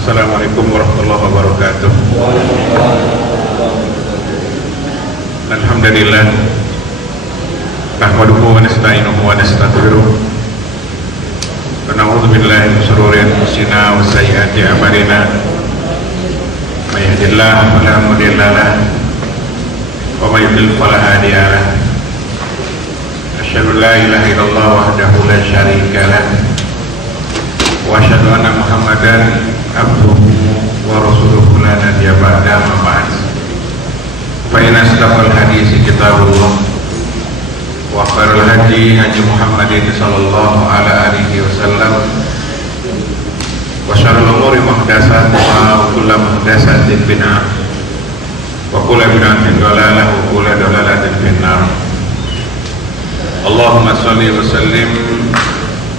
Assalamualaikum warahmatullahi wabarakatuh. Alhamdulillah, nahmaduhu wa nasta'inuhu wa nastaghfiruh wa na'udzu billahi min shururi anfusina wa sayyiati a'malina. May yahdihillahu fala mudilla lahu wa may yudlil fala hadiya lahu. Asyhadu an la ilaha illallah wahdahu la syarika lahu wa asyhadu anna Muhammadan abduhu wa rasuluhu la nabiyya ba'da, amma ba'd. Fa inna asdaqal hadits kitabullah wa khairul hadi hadi Muhammadin sallallahu ala alihi wasallam wa syarrul umuri muhdatsatuha wa kullu muhdatsatin bid'ah wa kullu bid'atin dhalalah wa kullu dhalalatin finnar. Allahumma shalli wa sallim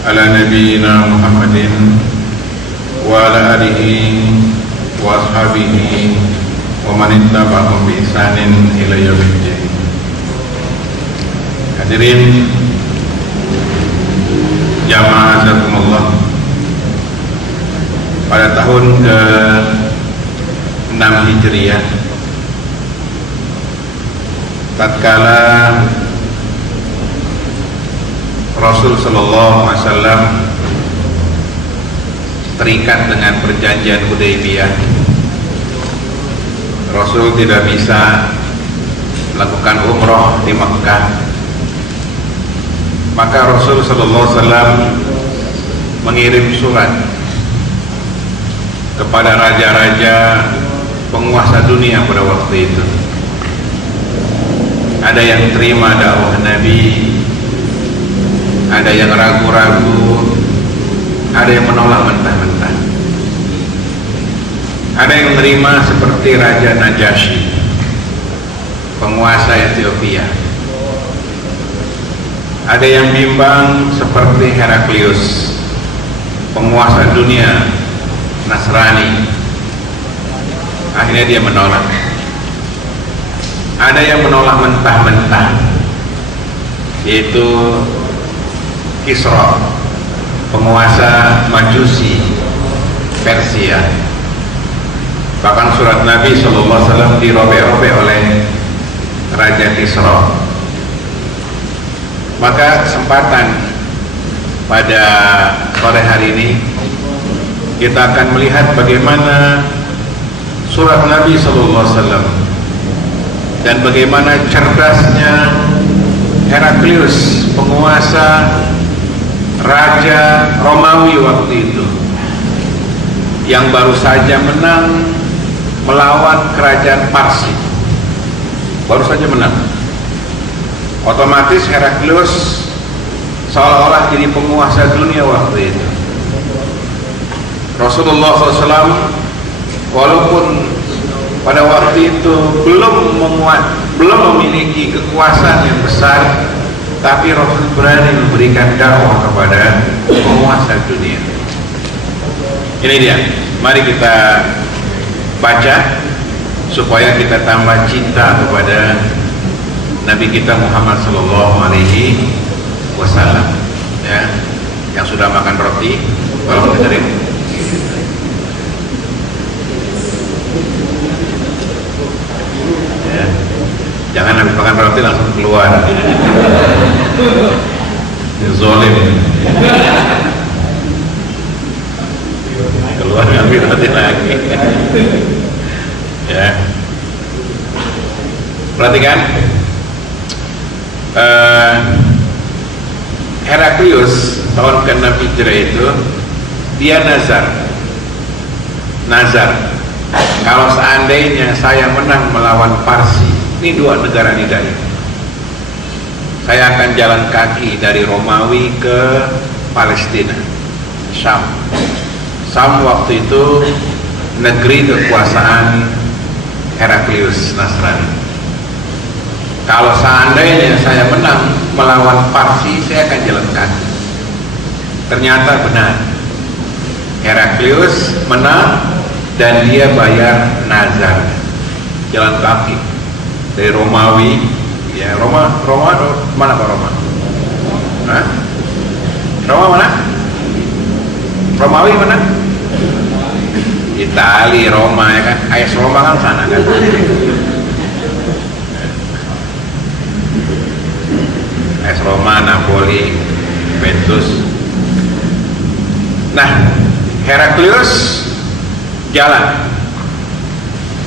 ala nabiyyina Muhammadin wa ala alihi wa ashabihi wa man ittaba'ahum bi ihsanin ila yaumiddin. Hadirin jamaah azakumullah, pada tahun ke-6 Hijriah, tatkala Rasul sallallahu alaihi wasallam terikat dengan perjanjian Hudaybiyah, Rasul tidak bisa melakukan umroh di Mekah. Maka Rasul sallallahu alaihi wasallam mengirim surat kepada raja-raja penguasa dunia pada waktu itu. Ada yang terima dakwah Nabi, ada yang ragu-ragu, ada yang menolak mentah-mentah. Ada yang menerima seperti Raja Najasyi, penguasa Ethiopia. Ada yang bimbang seperti Heraklius, penguasa dunia Nasrani. Akhirnya dia menolak. Ada yang menolak mentah-mentah, yaitu Kisra, penguasa Majusi Persia. Bahkan surat Nabi SAW dirobek-robek oleh Raja Kisra. Maka kesempatan pada sore hari ini kita akan melihat bagaimana surat Nabi SAW dan bagaimana cerdasnya Heraklius, penguasa Raja Romawi waktu itu, yang baru saja menang melawan kerajaan Parsi. Baru saja menang. Otomatis Heraklius seolah-olah jadi penguasa dunia waktu itu. Rasulullah SAW walaupun pada waktu itu belum memiliki kekuasaan yang besar, tapi Rasul berani memberikan dakwah kepada penguasa dunia. Ini dia, mari kita baca supaya kita tambah cinta kepada Nabi kita Muhammad sallallahu alaihi wasallam. Ya, yang sudah makan roti, tolong dengerin. Ya, jangan habis makan roti langsung keluar. Zolim. Keluar ngambil roti lagi. Ya, perhatikan. Heraklius tahun ke-6 Hijrah itu dia nazar, kalau seandainya saya menang melawan Parsi, ini dua negara nidai, saya akan jalan kaki dari Romawi ke Palestina, Syam waktu itu negeri kekuasaan Heraklius Nasrani. Kalau seandainya saya menang melawan Parsi, saya akan jalan kaki. Ternyata benar, Heraklius menang dan dia bayar nazar, jalan kaki dari Romawi Ya, Roma mana Pak Roma? Hah? Roma mana? Romawi mana? Itali, Roma ya kan? AS Roma kan sana kan? AS Roma, Napoli, Juventus. Nah, Heraklius jalan.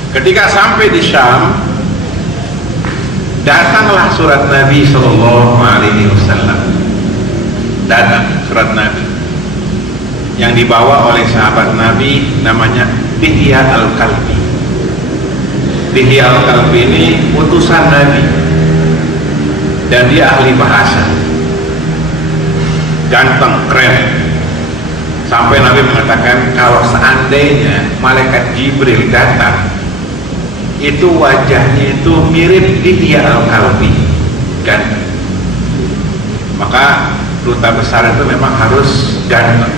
Ketika sampai di Syam, datanglah surat Nabi Sallallahu Alaihi Wasallam. Datang surat Nabi yang dibawa oleh sahabat Nabi, namanya Dihya Al-Kalbi. Dihya Al-Kalbi ini utusan Nabi dan dia ahli bahasa, ganteng, keren. Sampai Nabi mengatakan kalau seandainya malaikat Jibril datang, itu wajahnya itu mirip Dihya Al-Kalbi kan. Maka duta besar itu memang harus ganteng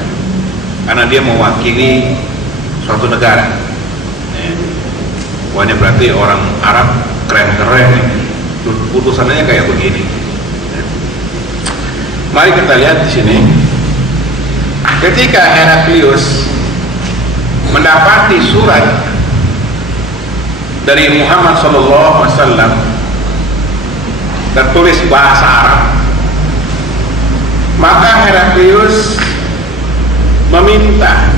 karena dia mewakili suatu negara. Wah, ini berarti orang Arab keren-keren, putusannya kayak begini. Mari kita lihat di sini. Ketika Heraklius mendapati surat dari Muhammad SAW tertulis bahasa Arab, maka Heraklius meminta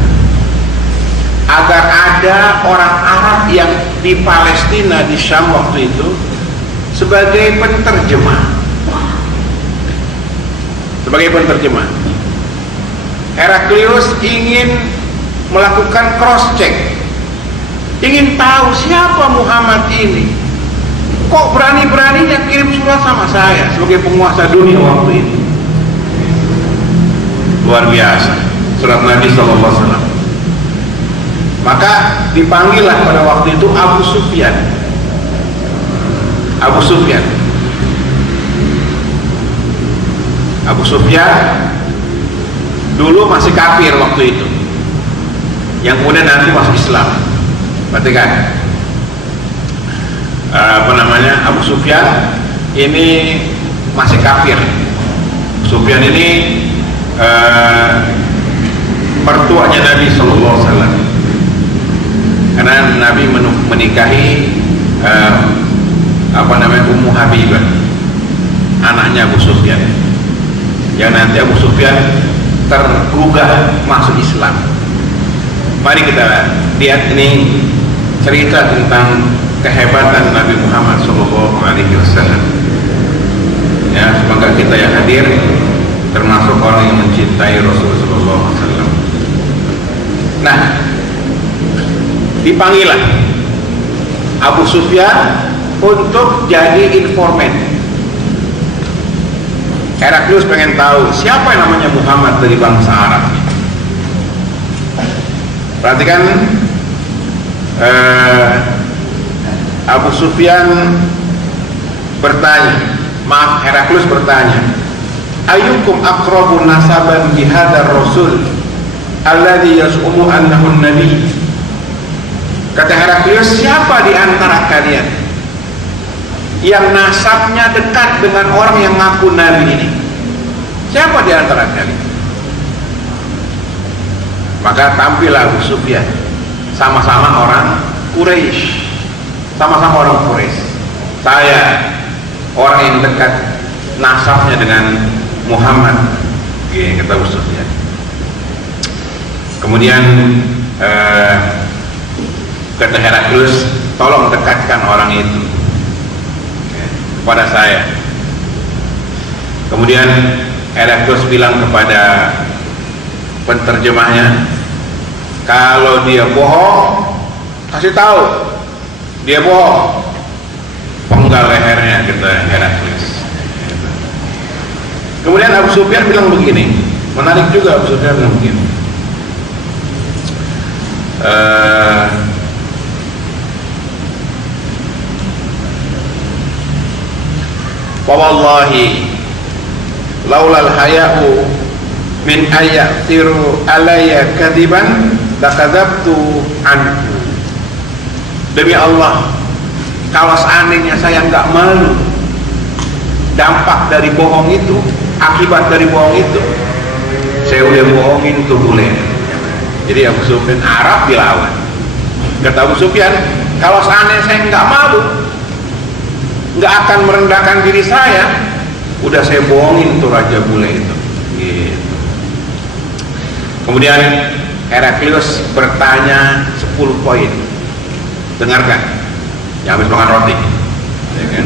agar ada orang Arab yang di Palestina, di Syam waktu itu, sebagai penterjemah. Sebagai penterjemah, Heraklius ingin melakukan cross check, ingin tahu siapa Muhammad ini, kok berani-beraninya kirim surat sama saya sebagai penguasa dunia waktu itu. Luar biasa surat Nabi SAW. Maka dipanggillah pada waktu itu Abu Sufyan. Abu Sufyan dulu masih kafir waktu itu, yang kemudian nanti masuk Islam. Perhatikan, Abu Sufyan ini masih kafir. Sufyan ini mertuanya Nabi Sallallahu Alaihi Wasallam, karena Nabi menikahi Ummu Habibah, anaknya Abu Sufyan, yang nanti Abu Sufyan tergugah masuk Islam. Mari kita lihat ini cerita tentang kehebatan Nabi Muhammad SAW. Ya, semoga kita yang hadir termasuk orang yang mencintai Rasulullah SAW. Nah, dipanggillah Abu Sufyan untuk jadi informan. Heraklius pengen tahu siapa yang namanya Muhammad dari bangsa Arab. Perhatikan, Abu Sufyan bertanya, Heraklius bertanya, ayyukum aqrabu nasaban bihadar rasul alladhi yas'umu annahu nabi. Kata Heraklius, siapa di antara kalian yang nasabnya dekat dengan orang yang ngaku nabi ini? Siapa di antara kalian? Maka tampillah Abu Sufyan, sama-sama orang Quraisy, sama-sama orang Quraisy. Saya orang yang dekat nasabnya dengan Muhammad, kata Abu Sufyan. Kemudian kata Heraklius, tolong dekatkan orang itu kepada saya. Kemudian Heraklius bilang kepada penterjemahnya, kalau dia bohong, kasih tahu dia bohong, penggal lehernya, kata Heraklius. Kemudian Abu Sufyan bilang begini, menarik juga. Abu Sufyan bilang begini, wallahi laulal haya'u min ayatiru alayya kadiban lakadzabtu anhu. Demi Allah, kalau seandainya saya nggak malu dampak dari bohong itu, akibat dari bohong itu, saya udah bohongin tuh bule. Jadi Abu Sufyan Arab dilawan. Kata Abu Sufyan, kalau seandainya saya nggak malu, nggak akan merendahkan diri saya, udah saya bohongin tuh raja bule itu. Gitu. Kemudian Heraklius bertanya 10 poin. Dengarkan, yang habis makan roti, ya kan?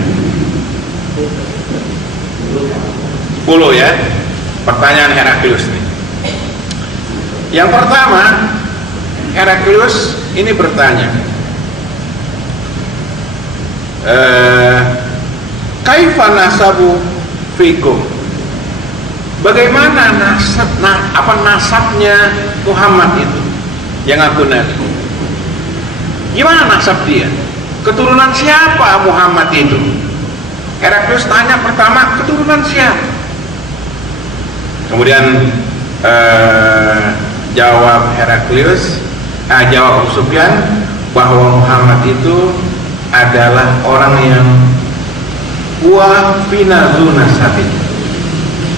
10 ya, pertanyaan Heraklius nih. Yang pertama, Heraklius ini bertanya, kaifa nasabu fikum? Bagaimana nasabnya Muhammad itu yang aku nabi? Gimana nasab dia? Keturunan siapa Muhammad itu? Heraklius tanya pertama, keturunan siapa? Kemudian jawab Heraklius, jawab Abu Sufyan bahwa Muhammad itu adalah orang yang huwa finazu nasabi.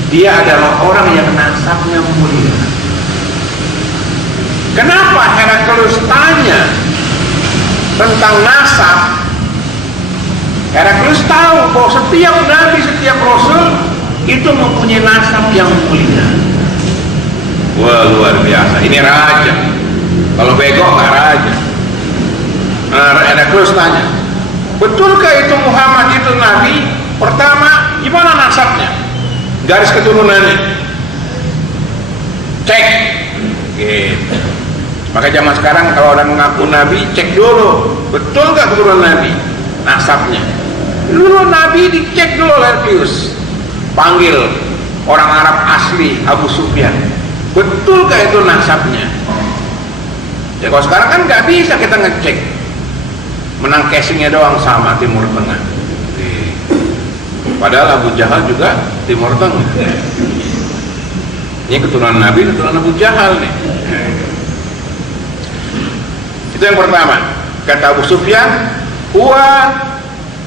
Dia adalah orang yang nasabnya mulia. Kenapa Heraklius tanya tentang nasab? Heraklius tahu bahwa setiap nabi, setiap rasul itu mempunyai nasab yang mulia. Wah, luar biasa. Ini raja. Kalau bego nggak raja. Heraklius tanya, betulkah itu Muhammad itu nabi? Pertama, gimana nasabnya? Garis keturunannya, cek. Gitu. Maka zaman sekarang kalau orang mengaku nabi, cek dulu, betul nggak keturunan nabi, nasabnya. Dulu nabi dicek dulu Heraklius, panggil orang Arab asli Abu Sufyan, betul nggak itu nasabnya? Ya kalau sekarang kan nggak bisa kita ngecek, menang casingnya doang sama Timur Tengah. Padahal Abu Jahal juga Timur Tengah. Ini keturunan Nabi, keturunan Abu Jahal nih. Itu yang pertama. Kata Abu Sufyan, huwa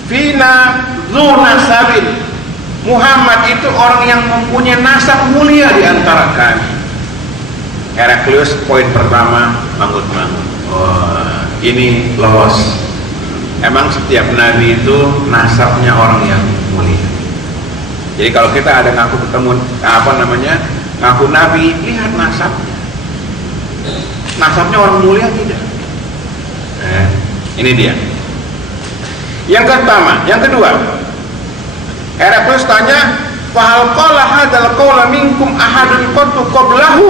fina zu nasabin. Muhammad itu orang yang mempunyai nasab mulia di antara kami. Heraklius poin pertama manggut-manggut. Oh, ini lolos. Emang setiap nabi itu nasabnya orang yang mulia. Jadi kalau kita ada ngaku ketemu ngaku nabi, lihat nasabnya. Nasabnya orang mulia tidak? Ini dia. Yang pertama, yang kedua, Heraklius tanya, fahal qala hadzal qawla minkum ahadun qattu qablahu?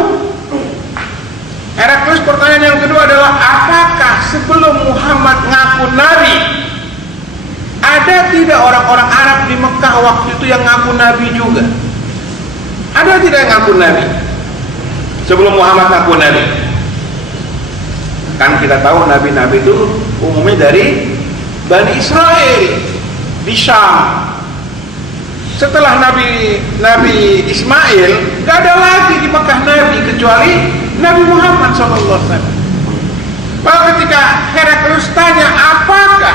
Heraklius pertanyaan yang kedua adalah, apakah sebelum Muhammad ngaku nabi, ada tidak orang-orang Arab di Mekah waktu itu yang ngaku nabi juga? Ada tidak yang ngaku nabi sebelum Muhammad ngaku nabi? Kan kita tahu nabi-nabi itu umumnya dari Bani Israel di Syam. Setelah Nabi Ismail, gak ada lagi di Mekah nabi kecuali Nabi Muhammad SAW. Maka ketika Heraklius tanya, apakah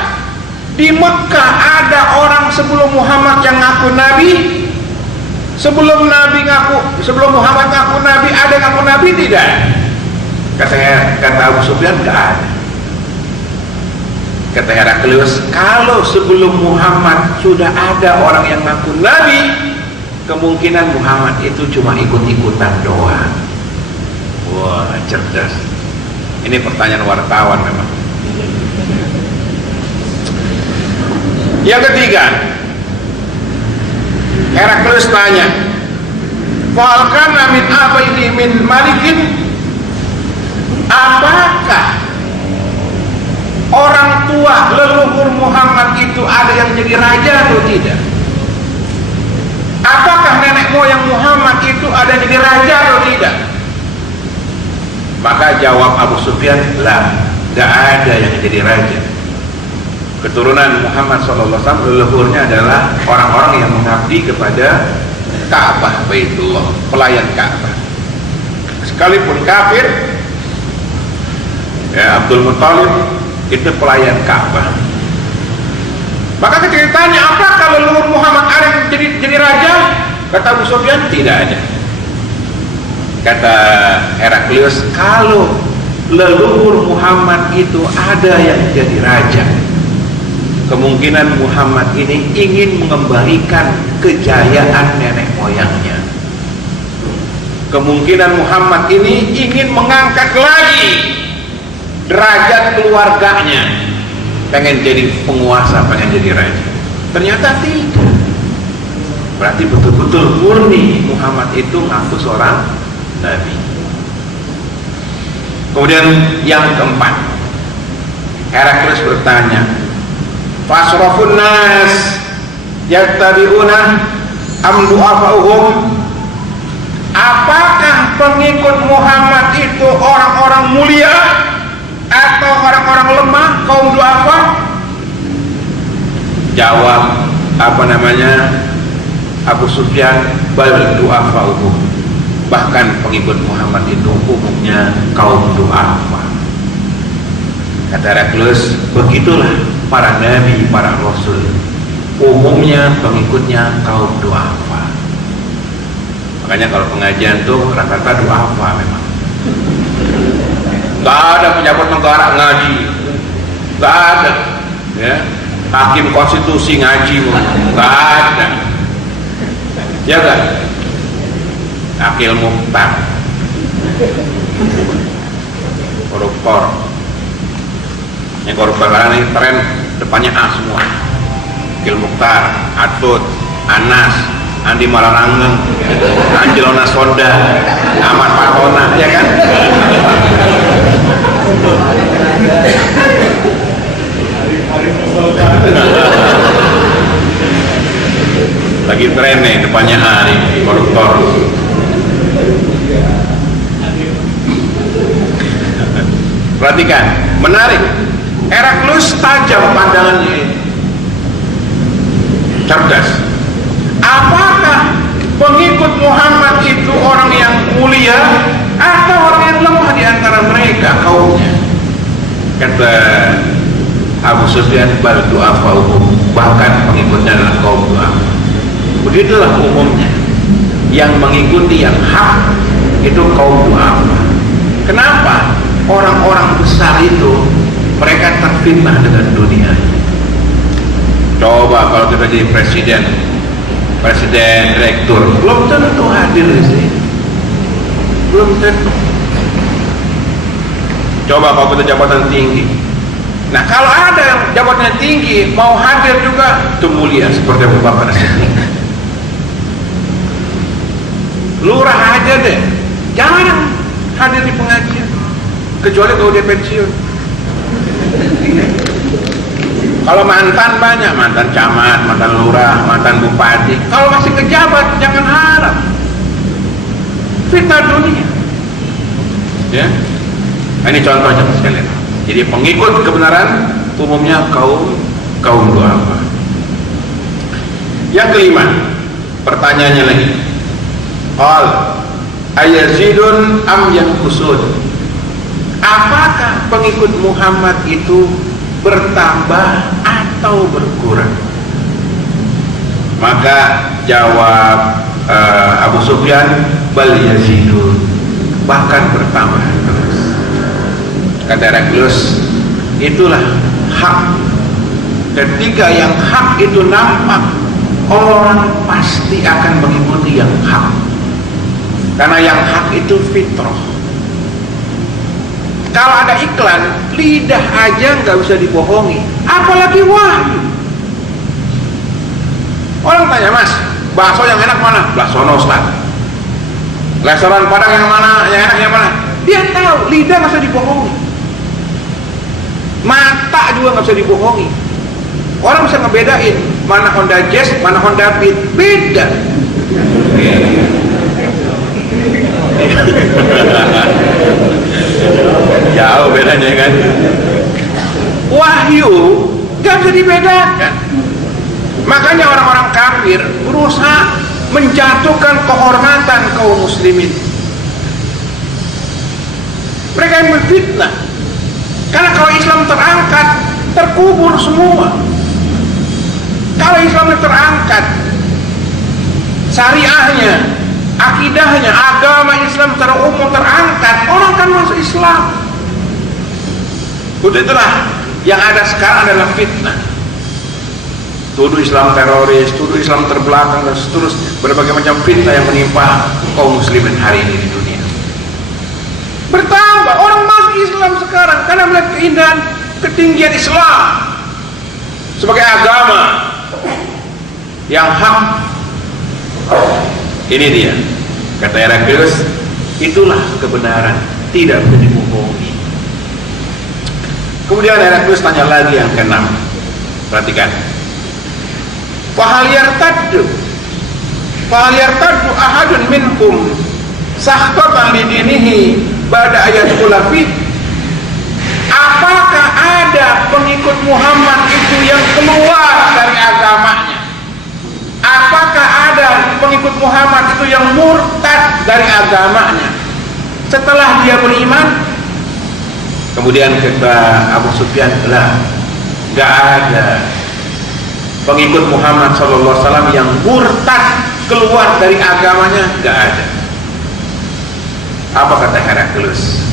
di Mekah ada orang sebelum Muhammad yang ngaku nabi? Sebelum Muhammad ngaku nabi, ada yang ngaku nabi tidak? Kata Abu Sufyan, gak ada. Kata Heraklius, kalau sebelum Muhammad sudah ada orang yang ngaku nabi, kemungkinan Muhammad itu cuma ikut-ikutan doang. Wah, cerdas. Ini pertanyaan wartawan memang. Yang ketiga, Heraklius tanya, falkan min abaidi min malikin, apakah orang tua leluhur Muhammad itu ada yang jadi raja atau tidak? Apakah nenek moyang Muhammad itu ada yang jadi raja atau tidak? Maka jawab Abu Sufyan, lah, gak ada yang jadi raja. Keturunan Muhammad SAW leluhurnya adalah orang-orang yang mengabdi kepada Ka'bah Baitullah, pelayan Ka'bah. Sekalipun kafir, ya, Abdul Muttalib itu pelayan Ka'bah. Maka ketika ditanya, apakah leluhur Muhammad ada yang jadi raja? Kata Abu Sufyan, tidak ada. Kata Heraklius, kalau leluhur Muhammad itu ada yang jadi raja, kemungkinan Muhammad ini ingin mengembalikan kejayaan nenek moyangnya. Kemungkinan Muhammad ini ingin mengangkat lagi derajat keluarganya, pengen jadi penguasa, pengen jadi raja. Ternyata tidak. Berarti betul-betul murni Muhammad itu ngaku seorang nabi. Kemudian yang keempat, Heraklius bertanya, fasrafun nas yattabi'una am du'afa'uhum, apakah pengikut Muhammad itu orang-orang mulia atau orang-orang lemah, kaum du'afa? Jawab Abu Sufyan, bal du'afa'uhum, bahkan pengikut Muhammad itu umumnya kaum du'afa. Kata Heraklius, begitulah para nabi, para rasul, umumnya pengikutnya kaum du'afa. Makanya kalau pengajian tuh rata-rata du'afa memang. Gak ada pejabat negara ngaji, gak ada ya. Hakim konstitusi ngaji, gak ada, ya kan? Akil Mukhtar, koruptor. Yang koruptor sekarang ini tren depannya A semua. Akil Mukhtar, Atut, Anas, Andi Malarangeng, Angelona Sonda, Ahmad Fatona, ya kan? Lagi tren nih depannya A nih, koruptor. Perhatikan, menarik. Heraklius tajam pandangannya, cerdas. Apakah pengikut Muhammad itu orang yang mulia atau orang yang lemah di antara mereka kaumnya? Kata Abu Sufyan, bal du'afa'uhum, bahkan pengikutnya adalah kaum du'afa. Begitulah umumnya, yang mengikuti yang hak itu kaum du'afa. Kenapa? Orang-orang besar itu mereka terfitnah dengan dunia. Coba kalau kita jadi presiden direktur, belum tentu hadir di sini, belum tentu. Coba kalau kita jabatan tinggi, nah kalau ada yang jabatannya tinggi mau hadir juga, itu mulia seperti Abu Bakar Siddiq. Lurah aja deh, jangan hadir di pengajian, kecuali kalau dia pensiun. Kalau mantan banyak, mantan camat, mantan lurah, mantan bupati. Kalau masih pejabat, jangan harap. Fitnah dunia. Ya, ini contohnya sekalian. Jadi pengikut kebenaran umumnya kaum du'afa. Yang kelima, pertanyaannya lagi. Qal ayazidun am yanqusun? Apakah pengikut Muhammad itu bertambah atau berkurang? Maka jawab Abu Sufyan, bal yazidun, bahkan bertambah terus. Kata Heraklius, itulah hak. Ketika yang hak itu nampak, orang pasti akan mengikuti yang hak, karena yang hak itu fitrah. Kalau ada iklan, lidah aja nggak bisa dibohongi, apalagi wahyu. Orang tanya, Mas, bakso yang enak mana? Baksono Ustaz. Restoran Padang yang mana? Yang enak yang mana? Dia tahu, lidah nggak bisa dibohongi, mata juga nggak bisa dibohongi. Orang bisa ngebedain mana Honda Jazz, mana Honda Beat, beda. Jauh bedanya kan. Wahyu gak bisa dibedakan. Makanya orang-orang kafir berusaha menjatuhkan kehormatan kaum muslimin. Mereka yang berfitnah. Karena kalau Islam terangkat, terkubur semua. Kalau Islamnya terangkat, syariahnya, akidahnya, agama Islam secara umum terangkat, orang kan masuk Islam. Itulah yang ada sekarang adalah fitnah. Tuduh Islam teroris, tuduh Islam terbelakang, dan seterusnya. Berbagai macam fitnah yang menimpa kaum muslimin hari ini di dunia. Bertambah orang masuk Islam sekarang karena melihat keindahan, ketinggian Islam sebagai agama yang hak. Ini dia, kata Heraklius, itulah kebenaran, tidak boleh dibohongi. Kemudian Heraklius tanya lagi yang keenam, perhatikan. Fahal yartaddu ahadun minkum sahtatan lidinihi ba'da ayat khulafi. Apakah ada pengikut Muhammad itu yang keluar dari agamanya? Apakah ada pengikut Muhammad itu yang murtad dari agamanya setelah dia beriman? Kemudian kata Abu Sufyan, lah, gak ada pengikut Muhammad SAW yang murtad keluar dari agamanya, gak ada. Apa kata Heraklius?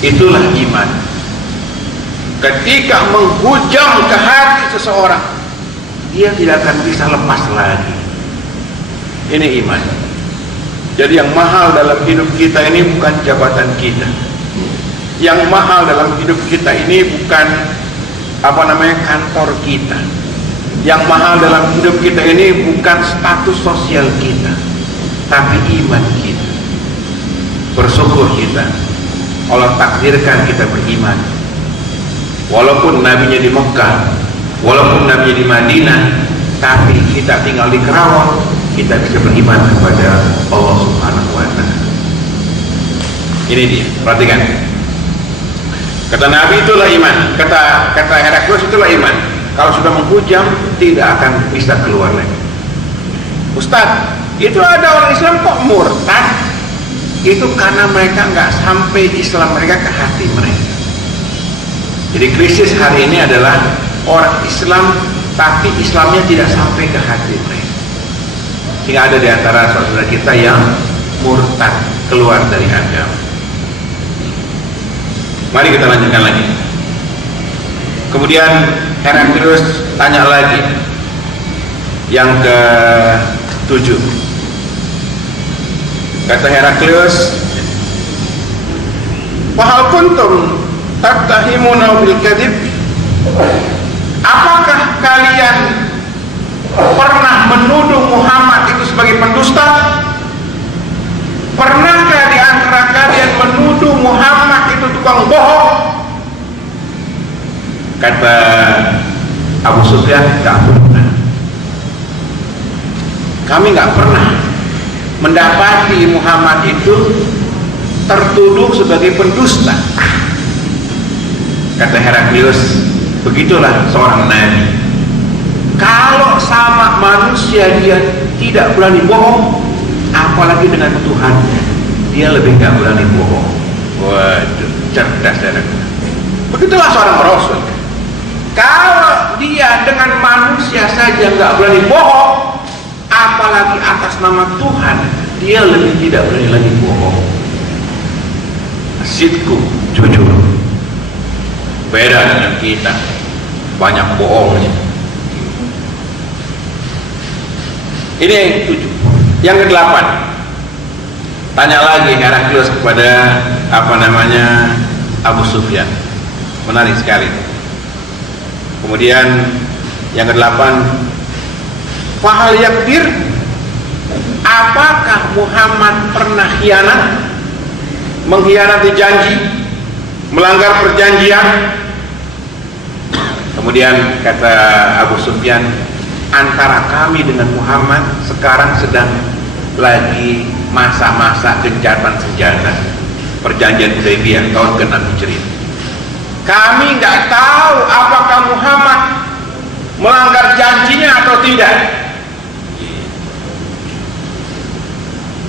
Itulah iman. Ketika menghujam ke hati seseorang, dia tidak akan bisa lepas lagi. Ini iman. Jadi yang mahal dalam hidup kita ini bukan jabatan kita. Yang mahal dalam hidup kita ini bukan kantor kita. Yang mahal dalam hidup kita ini bukan status sosial kita, tapi iman kita. Bersyukur kita, Allah takdirkan kita beriman. Walaupun nabinya di Mekah, walaupun nabinya di Madinah, tapi kita tinggal di Kerawang, kita bisa beriman kepada Allah Subhanahu wa Ta'ala. Ini dia, perhatikan. Kata Nabi, itulah iman. Kata Heraklius, itulah iman. Kalau sudah menghujam, tidak akan bisa keluar lagi. Ustaz, itu ada orang Islam kok murtad? Itu karena mereka nggak sampai Islam mereka ke hati mereka. Jadi krisis hari ini adalah orang Islam, tapi Islamnya tidak sampai ke hati mereka. Sehingga ada di antara saudara kita yang murtad, keluar dari agama. Mari kita lanjutkan lagi. Kemudian Heraklius tanya lagi yang ke-7. Kata Heraklius, "Fahal kuntum tattahimuna bil kadzib?" Apakah kalian pernah menuduh Muhammad itu sebagai pendusta? Pernahkah di antara kalian menuduh Muhammad itu tukang bohong? Kata Abu Sufyan, tidak pernah. Kami nggak pernah mendapati Muhammad itu tertuduh sebagai pendusta. Kata Heraklius, begitulah seorang nabi. Kalau sama manusia dia tidak berani bohong, apalagi dengan Tuhannya, dia lebih nggak berani bohong. Waduh, cerdas Heraklius. Begitulah seorang rasul. Kalau dia dengan manusia saja nggak berani bohong, apalagi atas nama Tuhan, dia lebih tidak berani lagi bohong. Sidku, jujur. Beda dengan kita, banyak bohongnya. Ini yang ke-7. Yang ke-8, tanya lagi Heraklius kepada Abu Sufyan. Menarik sekali. Kemudian yang ke-8, fahal yakdir, apakah Muhammad pernah khianat, mengkhianati janji, melanggar perjanjian? Kemudian kata Abu Sufyan, antara kami dengan Muhammad sekarang sedang lagi masa-masa gencatan senjata, perjanjian Hudaybiyah tahun ke-6 Hijriah. Kami nggak tahu apakah Muhammad melanggar janjinya atau tidak.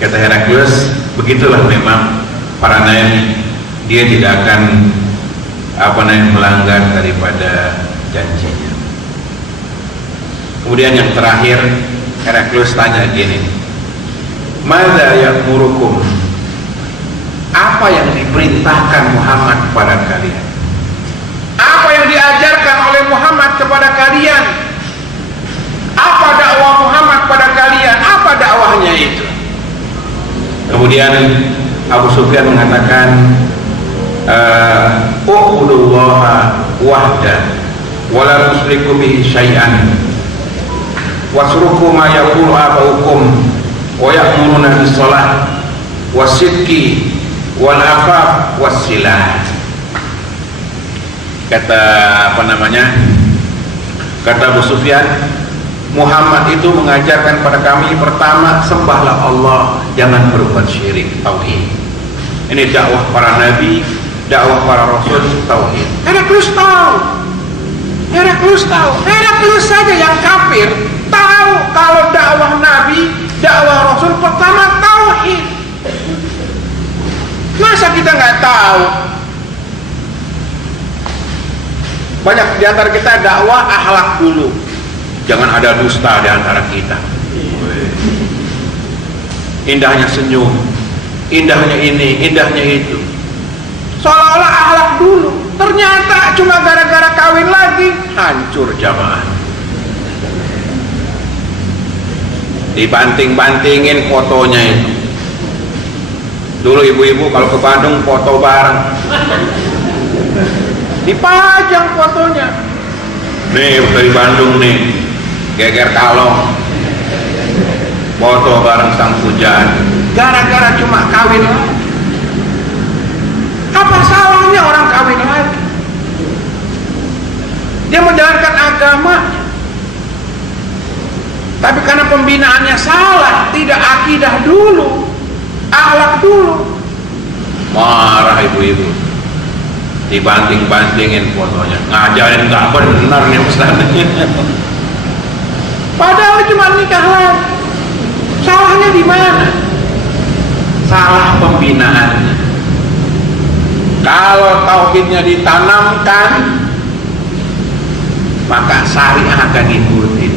Kata Heraklius, begitulah memang para nabi, dia tidak akan melanggar daripada janjinya. Kemudian yang terakhir, Heraklius tanya gini, "Madza ya'murukum?" Apa yang diperintahkan Muhammad kepada kalian? Apa yang diajarkan oleh Muhammad kepada kalian? Apa dakwah Muhammad pada kalian? Apa dakwahnya itu? Kemudian Abu Sufyan mengatakan, "U'budullaha wahda wa la tusyriku bihi syai'an wasruku ma yaqulu abaukum wa ya'muruna bis-shalah was-sidqi wal afaf was-silah." Kata Abu Sufyan, Muhammad itu mengajarkan pada kami, pertama, sembahlah Allah, jangan berbuat syirik, tauhid. Ini dakwah para nabi, dakwah para rasul, tauhid. Heraklius tahu, Heraklius saja yang kafir tahu kalau dakwah nabi, dakwah rasul pertama tauhid. Masa kita nggak tahu? Banyak di antara kita dakwah akhlak dulu, jangan ada dusta di antara kita. Indahnya senyum, indahnya ini, indahnya itu, seolah-olah akhlak dulu. Ternyata cuma gara-gara kawin lagi hancur jamaah. Dibanting-bantingin fotonya itu. Dulu ibu-ibu kalau ke Bandung foto bareng, dipajang fotonya. Nih dari Bandung nih, geger kalong, foto bareng sang pujaan. Gara-gara cuma kawin lagi. Apa salahnya orang kawin lagi? Dia menjalankan agama, tapi karena pembinaannya salah, tidak akidah dulu, akhlak dulu, marah ibu-ibu. Dibanting-bantingin fotonya, ngajarin nggak benar nih Ustaz. Padahal cuma nikah lagi. Salahnya di mana? Salah pembinaannya. Kalau tauhidnya ditanamkan, maka syariah akan diikuti.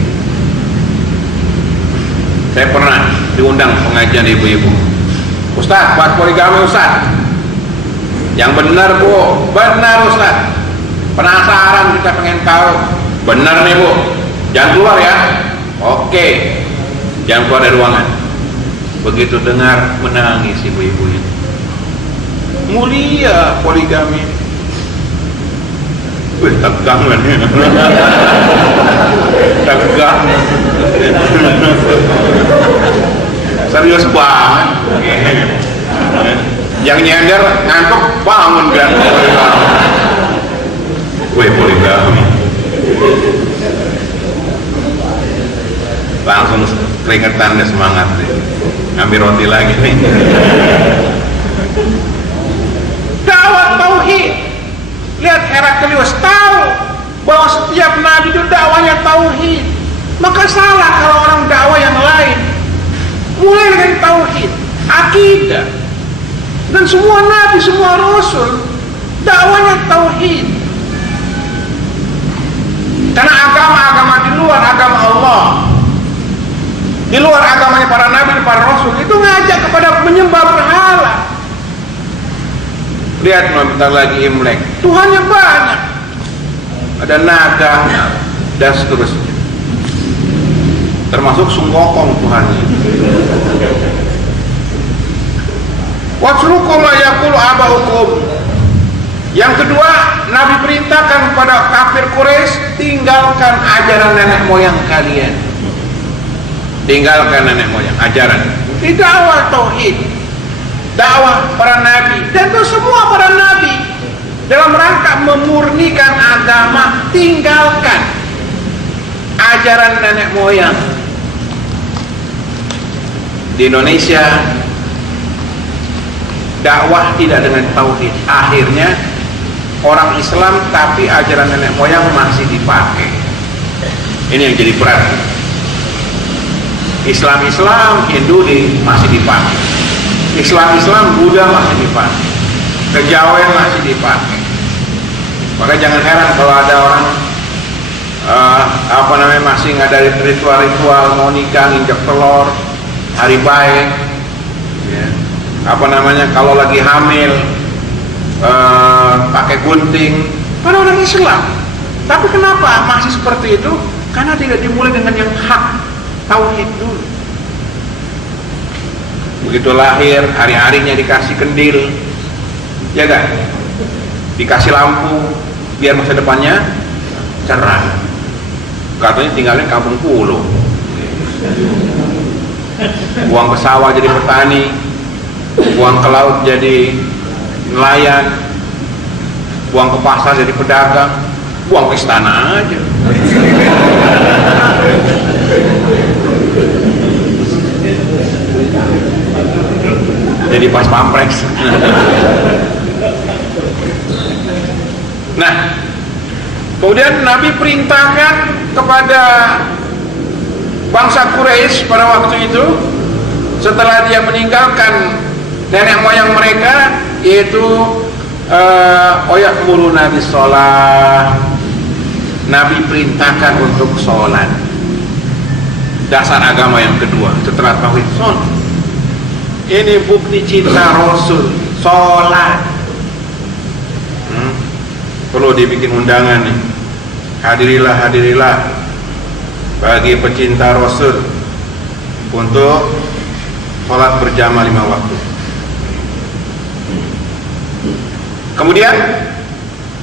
Saya pernah diundang pengajian ibu-ibu, "Ustaz, buat poligami Ustaz." Yang benar Bu, benar Ustaz. Penasaran kita pengen tahu. Benar nih Bu, jangan keluar ya. Oke, jangan keluar dari ruangan. Begitu dengar menangis ibu-ibu ini. Mulia poligami. Wih, tegang kan ya. Tegang. Serius banget. Yang nyender ngantuk bangun kan. Wih, poligami. Langsung keringetan deh, semangat deh. Ngambil roti lagi nih. Dakwah tauhid. Lihat Heraklius tahu bahwa setiap nabi itu dakwahnya tauhid. Maka salah kalau orang dakwah yang lain. Mulai dengan tauhid, akidah. Dan semua nabi, semua rasul dakwahnya tauhid. Karena agama-agama di luar agama Allah, di luar agamanya para nabi dan para rasul, itu ngajak kepada menyembah berhala. Lihat bentar lagi Imlek, Tuhannya banyak, ada naga dan seterusnya, termasuk sungkokong Tuhannya. Wasruku ma yaqulu abaukum. Yang kedua, Nabi perintahkan kepada kafir Quraisy, tinggalkan ajaran nenek moyang kalian. Tinggalkan nenek moyang, ajaran. Ini dakwah tauhid, dakwah para nabi, dan itu semua para nabi dalam rangka memurnikan agama. Tinggalkan ajaran nenek moyang. Di Indonesia dakwah tidak dengan tauhid, akhirnya orang Islam tapi ajaran nenek moyang masih dipakai. Ini yang jadi berat. Islam Hindu masih dipakai, Islam Buddha masih dipakai, kejawen masih dipakai. Maka jangan heran kalau ada orang masih ngadain ritual-ritual mau nikah, nginjak telur, hari baik, ya. Kalau lagi hamil pakai gunting, pada orang Islam. Tapi kenapa masih seperti itu? Karena tidak dimulai dengan yang hak, tauhid dulu. Begitu lahir, hari-harinya dikasih kendil, ya kan? Dikasih lampu, biar masa depannya cerah. Katanya tinggalnya kampung pulau, buang ke sawah jadi petani, buang ke laut jadi nelayan, buang ke pasar jadi pedagang, buang ke istana aja. Jadi pas pampres. Nah, kemudian Nabi perintahkan kepada bangsa Quraisy pada waktu itu, setelah dia meninggalkan nenek moyang mereka, yaitu oyakmuruna bis shalah. Nabi perintahkan untuk sholat. Dasar agama yang kedua setelah tauhid, sholat. Ini bukti cinta Rasul, sholat. Perlu dibikin undangan nih. Hadirilah bagi pecinta Rasul untuk sholat berjamaah 5 waktu. Kemudian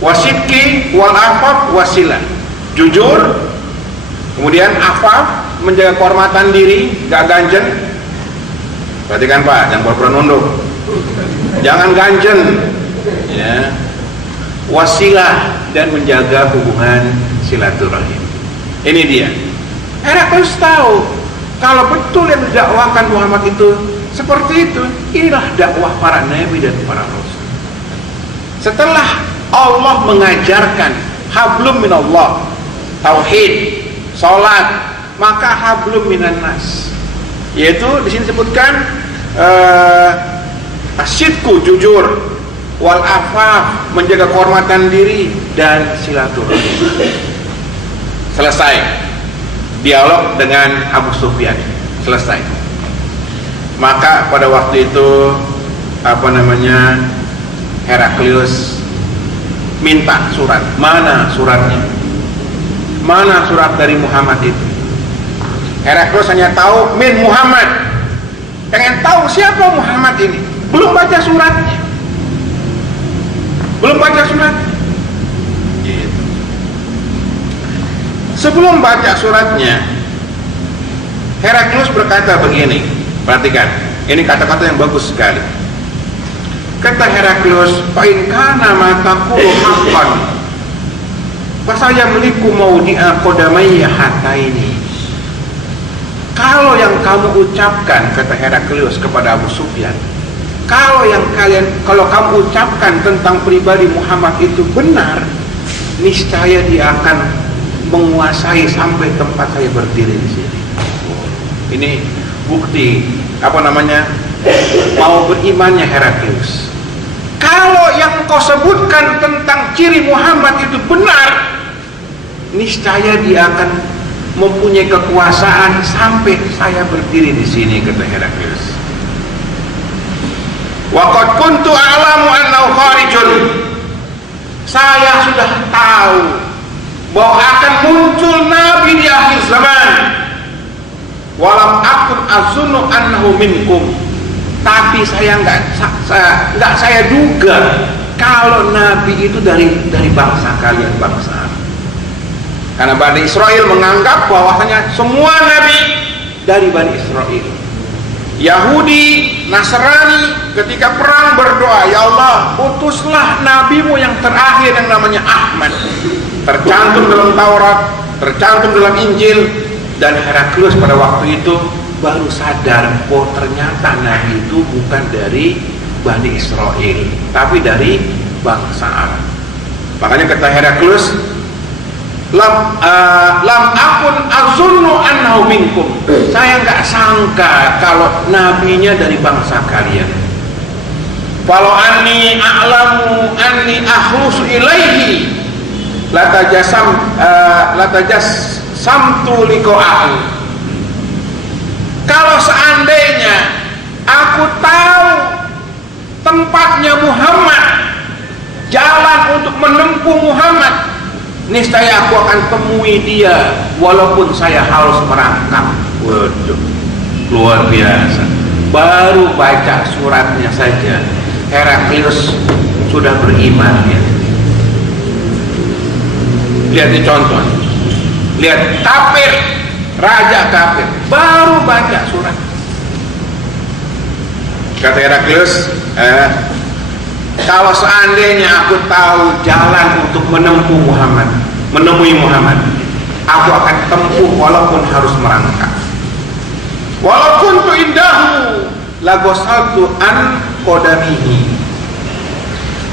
wasidki wal afaf wasilah, jujur, kemudian afaf, menjaga kehormatan diri, gak ganjen. Perhatikan Pak, jangan pura-pura nunduk, jangan ganjen, ya. Wasilah, dan menjaga hubungan silaturahim. Ini dia. Heraklius tahu kalau betul yang didakwakan Muhammad itu seperti itu. Inilah dakwah para nabi dan para rasul. Setelah Allah mengajarkan hablum minallah, tauhid, salat, maka hablum minan nas, yaitu di sini disebutkan asyidku, jujur, wal afaf, menjaga kehormatan diri, dan silaturahim. Selesai dialog dengan Abu Sufyan, selesai. Maka pada waktu itu Heraklius minta surat. Mana suratnya? Mana surat dari Muhammad itu? Heraklius hanya tahu min Muhammad, pengen tahu siapa Muhammad ini, belum baca suratnya, belum baca suratnya. Gitu. Sebelum baca suratnya, Heraklius berkata begini, perhatikan, ini kata-kata yang bagus sekali. Kata Heraklius, "Fa'in kana ma taqulu haqqan, fasayamliku mawdi'a qadamayya hataini." Kalau yang kamu ucapkan, kata Heraklius kepada Abu Sufyan, kalau kamu ucapkan tentang pribadi Muhammad itu benar, niscaya dia akan menguasai sampai tempat saya berdiri di sini. Ini bukti mau berimannya Heraklius. Kalau yang kau sebutkan tentang ciri Muhammad itu benar, niscaya dia akan mempunyai kekuasaan sampai saya berdiri di sini, kata Heraklius. Wa qad kuntu a'lamu annahu kharijun. Saya sudah tahu bahwa akan muncul nabi di akhir zaman. Walam akun azunnu annahu minkum. Tapi saya nggak duga kalau nabi itu dari bangsa kalian, bangsa Arab. Karena Bani Israel menganggap bahwasanya semua nabi dari Bani Israel. Yahudi, Nasrani ketika perang berdoa, "Ya Allah, utuslah nabimu yang terakhir yang namanya Ahmad." Tercantum dalam Taurat, tercantum dalam Injil. Dan Heraklius pada waktu itu baru sadar bahwa ternyata nabi itu bukan dari Bani Israel, tapi dari bangsa Arab. Makanya kata Heraklius, lam akun azunnu annahu minkum. Saya nggak sangka kalau nabinya dari bangsa kalian. Walau anni a'lamu anni akhlusu ilaihi latajasamtu liqa'ahu. Kalau seandainya aku tahu tempatnya Muhammad, jalan untuk menempuh Muhammad, niscaya aku akan temui dia walaupun saya harus merangkak. Waduh, luar biasa. Baru baca suratnya saja Heraklius sudah beriman ya. Lihat di contoh, lihat kafir, raja kafir, baru baca surat. Kata Heraklius, kalau seandainya aku tahu jalan untuk menempuh Muhammad, menemui Muhammad, aku akan tempuh walaupun harus merangkak. Walaupun tu indahu lagosaltu an qadamihi.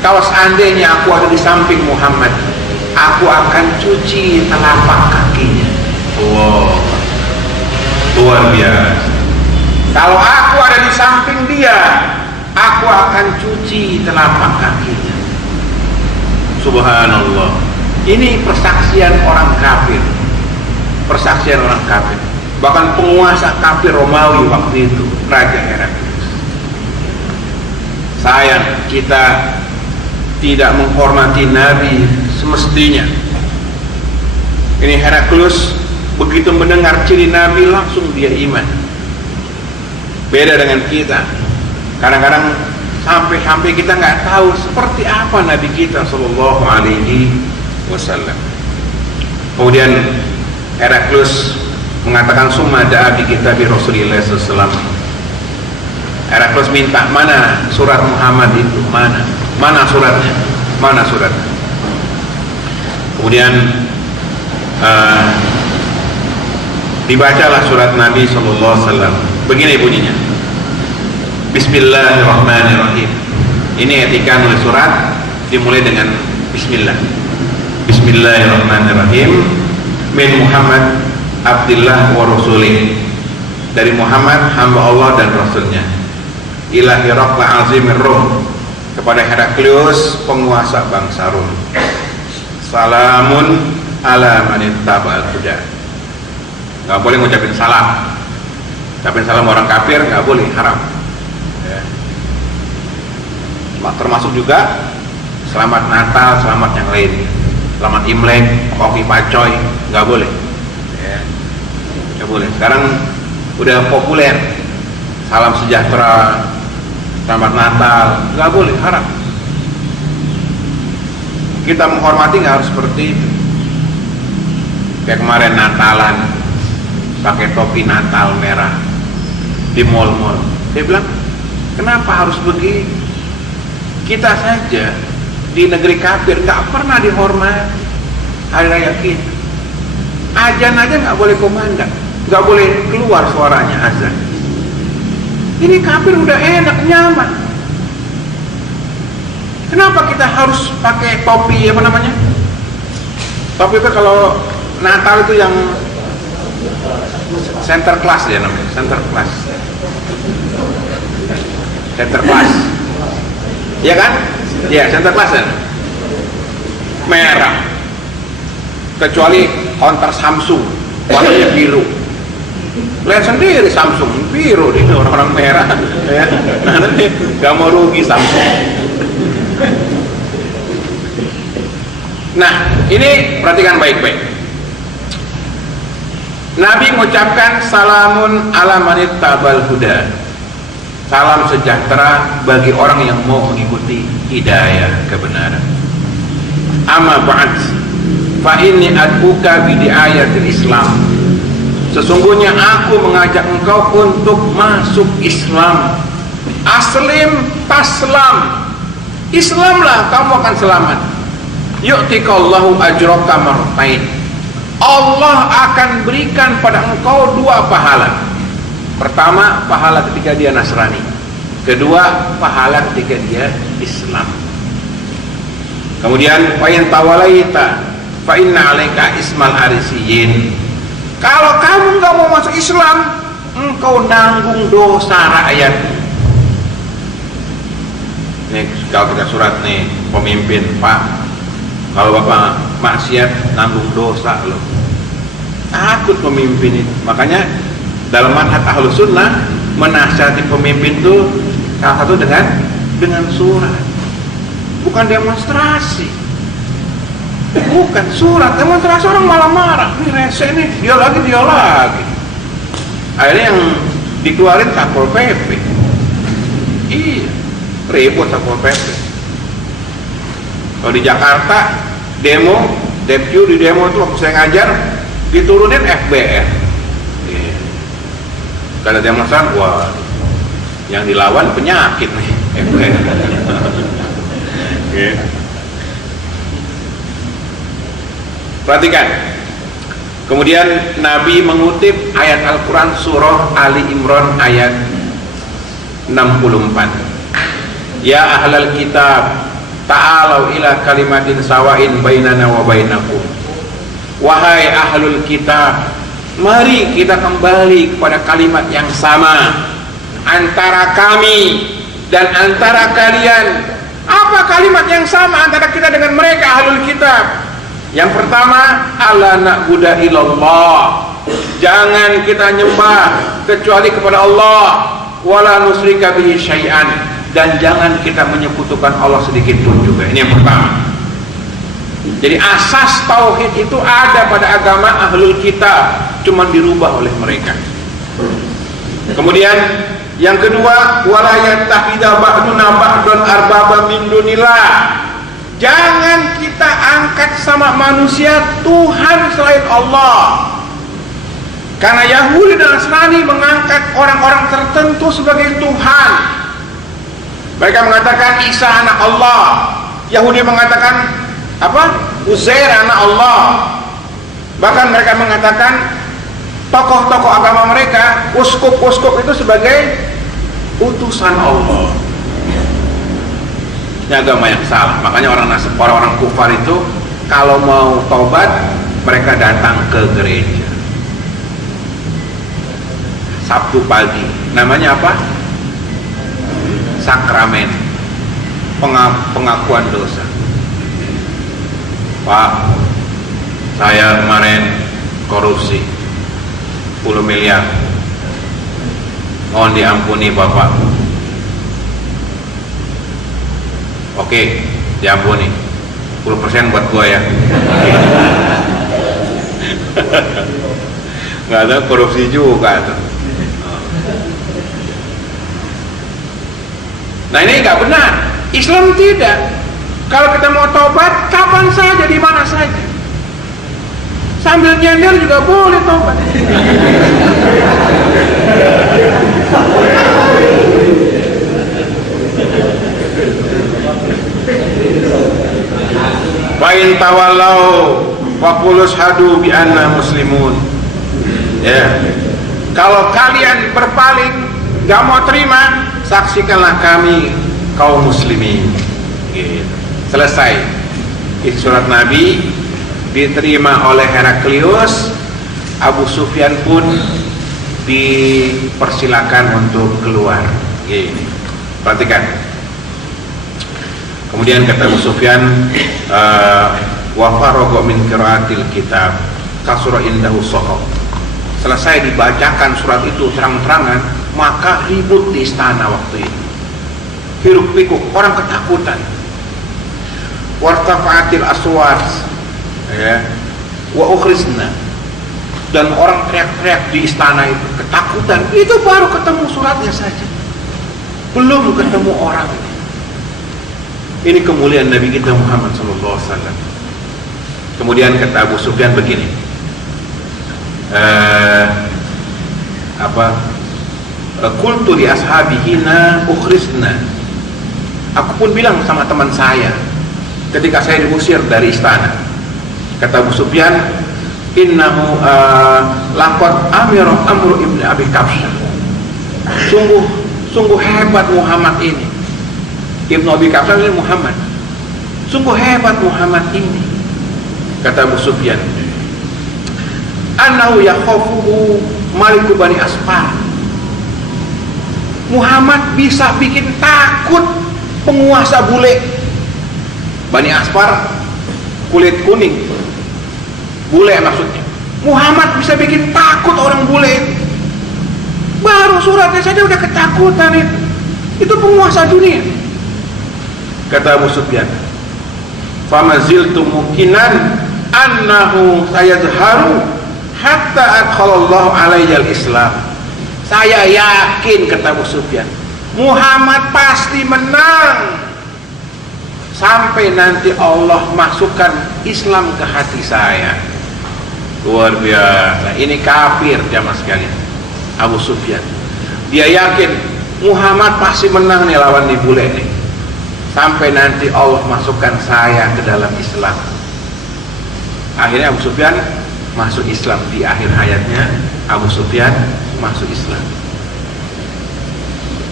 Kalau seandainya aku ada di samping Muhammad, aku akan cuci telapak kakinya. Wow, luar biasa. Kalau aku ada di samping dia, aku akan cuci telapak kakinya. Subhanallah. Ini persaksian orang kafir. Persaksian orang kafir. Bahkan penguasa kafir Romawi waktu itu, Raja Heraklius. Sayang kita tidak menghormati Nabi semestinya. Ini Heraklius begitu mendengar ciri Nabi langsung dia iman. Beda dengan kita. Kadang-kadang sampai kita nggak tahu seperti apa Nabi kita Sallallahu Alaihi Wasallam. Kemudian Heraklius mengatakan summa da'a bi kitabi Rasulillah sallallahu. Heraklius minta, mana surat Muhammad itu, mana suratnya, mana suratnya. Kemudian dibacalah surat Nabi sallallahu alaihi wasallam. Begini bunyinya, Bismillahirrahmanirrahim. Ini etikan oleh surat, dimulai dengan Bismillah. Bismillahirrahmanirrahim. Min Muhammad Abdillah wa Rasulih, dari Muhammad hamba Allah dan Rasulnya, ila Hiraqla azimir Rum, kepada Heraklius penguasa bangsa Rum. Salamun ala manittaba'al huda. Nggak boleh ngucapin salam. Ngucapin salam orang kafir nggak boleh, haram ya. Termasuk juga selamat Natal, selamat yang lain, selamat Imlek, kopi pacoy, nggak boleh. Nggak boleh. Sekarang udah populer salam sejahtera, selamat Natal, nggak boleh, haram. Kita menghormati nggak harus seperti itu. Kayak kemarin Natalan pakai topi Natal merah di mall-mall. Dia bilang, kenapa harus begitu? Kita saja di negeri kafir nggak pernah dihormati hari raya kita. Azan aja nggak boleh komandang, nggak boleh keluar suaranya azan. Ini kafir udah enak, nyaman. Kenapa kita harus pakai topi apa namanya? Topi itu kalau Natal itu yang center class dia namanya, center class. Center class. Iya kan? Iya, center class kan? Merah. Kecuali counter Samsung, warnanya biru. Lihat sendiri Samsung biru, ini orang-orang merah, ya. Nanti gak mau rugi Samsung. Nah, ini perhatikan baik-baik. Nabi mengucapkan salamun ala manittaba'al huda. Salam sejahtera bagi orang yang mau mengikuti hidayah kebenaran. Amma ba'd, fa inni ad'uka bi ayatil Islam. Sesungguhnya aku mengajak engkau untuk masuk Islam. Aslim taslam. Islamlah kamu akan selamat. Yu'tikallahu ajraka marratain. Allah akan berikan pada engkau dua pahala. Pertama, pahala ketika dia Nasrani. Kedua, pahala ketika dia Islam. Kemudian, fa in tawalaita fa inna 'alaika ismal arisiyin. Kalau kamu nggak mau masuk Islam, engkau nanggung dosa rakyat. Nih, kalau kita surat nih, pemimpin, Pak, Kalau bapak maksiat nanggung dosa loh. Takut pemimpin itu. Makanya dalam manhaj Ahlus Sunnah menasihati pemimpin itu salah satu dengan surat, bukan demonstrasi. Bukan surat, demonstrasi orang malah marah. Ini rese nih, dia lagi. Akhirnya yang dikeluarin Satpol PP. Iya, ribut Satpol PP. Kalau di Jakarta demo, di demo itu waktu saya ngajar diturunin FBR. Iya. Kalau demonstran, wah, yang dilawan penyakit nih FBR. Iya. Perhatikan. Kemudian Nabi mengutip ayat Al-Quran surah Ali Imran ayat 64. Ya ahlal kitab, ta'alau ila kalimatin sawain bainana wa bainakum. Wahai ahlul kitab, mari kita kembali kepada kalimat yang sama antara kami dan antara kalian. Apa kalimat yang sama antara kita dengan mereka ahlul kitab? Yang pertama, alla na'budu illallah, jangan kita nyembah kecuali kepada Allah, wala nusyrika bihi syai'an, dan jangan kita menyekutukan Allah sedikit pun juga. Ini yang pertama. Jadi asas tauhid itu ada pada agama ahlul kitab, cuma dirubah oleh mereka. Kemudian yang kedua, wala yattakhidha ba'duna ba'dan arbaba min dunillah, jangan kita angkat sama manusia Tuhan selain Allah. Karena Yahudi dan Nasrani mengangkat orang-orang tertentu sebagai Tuhan. Mereka mengatakan Isa anak Allah. Yahudi mengatakan apa? Uzair anak Allah. Bahkan mereka mengatakan tokoh-tokoh agama mereka, uskup-uskup itu sebagai utusan Allah. Ini agama yang salah. Makanya orang-orang kufar itu kalau mau taubat, mereka datang ke gereja Sabtu pagi. Namanya apa? Sakramen pengakuan dosa. Pak, saya kemarin korupsi 10 miliar, mohon diampuni Bapak. Oke, diampuni. 10% buat gua ya. Nggak ada korupsi juga tuh. Nah ini nggak benar. Islam tidak. Kalau kita mau tobat, kapan saja, di mana saja. Sambil nyender juga boleh tobat. Fa'in tawallau faqulu ashhadu bi anna muslimun. Ya. Kalau kalian berpaling, gak mau terima, saksikanlah kami kaum muslimin. Gitu. Selesai. Itu surat Nabi diterima oleh Heraklius. Abu Sufyan pun dipersilakan untuk keluar. Gini. Perhatikan. Kemudian kata Abu Sufyan, wa faragha min qiraatil kitab kasura indahu sahab. Selesai dibacakan surat itu terang-terangan, maka ribut di istana waktu itu. Hiruk pikuk, orang ketakutan. Wartafa'atil aswat, ya, wa ukhrisna, dan orang teriak-teriak di istana itu ketakutan. Itu baru ketemu suratnya saja, belum ketemu orang. Ini kemuliaan Nabi kita Muhammad SAW. Kemudian kata Abu Sufyan begini, qultu li ashabihina ukhrisna, aku pun bilang sama teman saya ketika saya diusir dari istana. Kata Abu Sufyan, innahu laqad amira Amr ibn Abi Kabsyah, sungguh hebat Muhammad ini. Ibnu Abi Kabsyah ini Muhammad, sungguh hebat Muhammad ini. Kata Abu Sufyan, annahu yakhafuhu maliku Bani Asfar, Muhammad bisa bikin takut penguasa bule Bani Asfar. kulit kuning, bule maksudnya. Muhammad bisa bikin takut orang bule itu. Baru suratnya saja udah ketakutan itu. Itu penguasa dunia. Kata Abu Sufyan, famaziltu mukinan annahu sayazharu hatta adkhalallahu alayyal Islam. Saya yakin, kata Abu Sufyan, Muhammad pasti menang sampai nanti Allah masukkan Islam ke hati saya. Luar biasa. Ini kafir jamaah sekalian. Abu Sufyan, dia yakin Muhammad pasti menang nih lawan nih bule nih, sampai nanti Allah masukkan saya ke dalam Islam. Akhirnya Abu Sufyan masuk Islam. Di akhir hayatnya Abu Sufyan masuk Islam.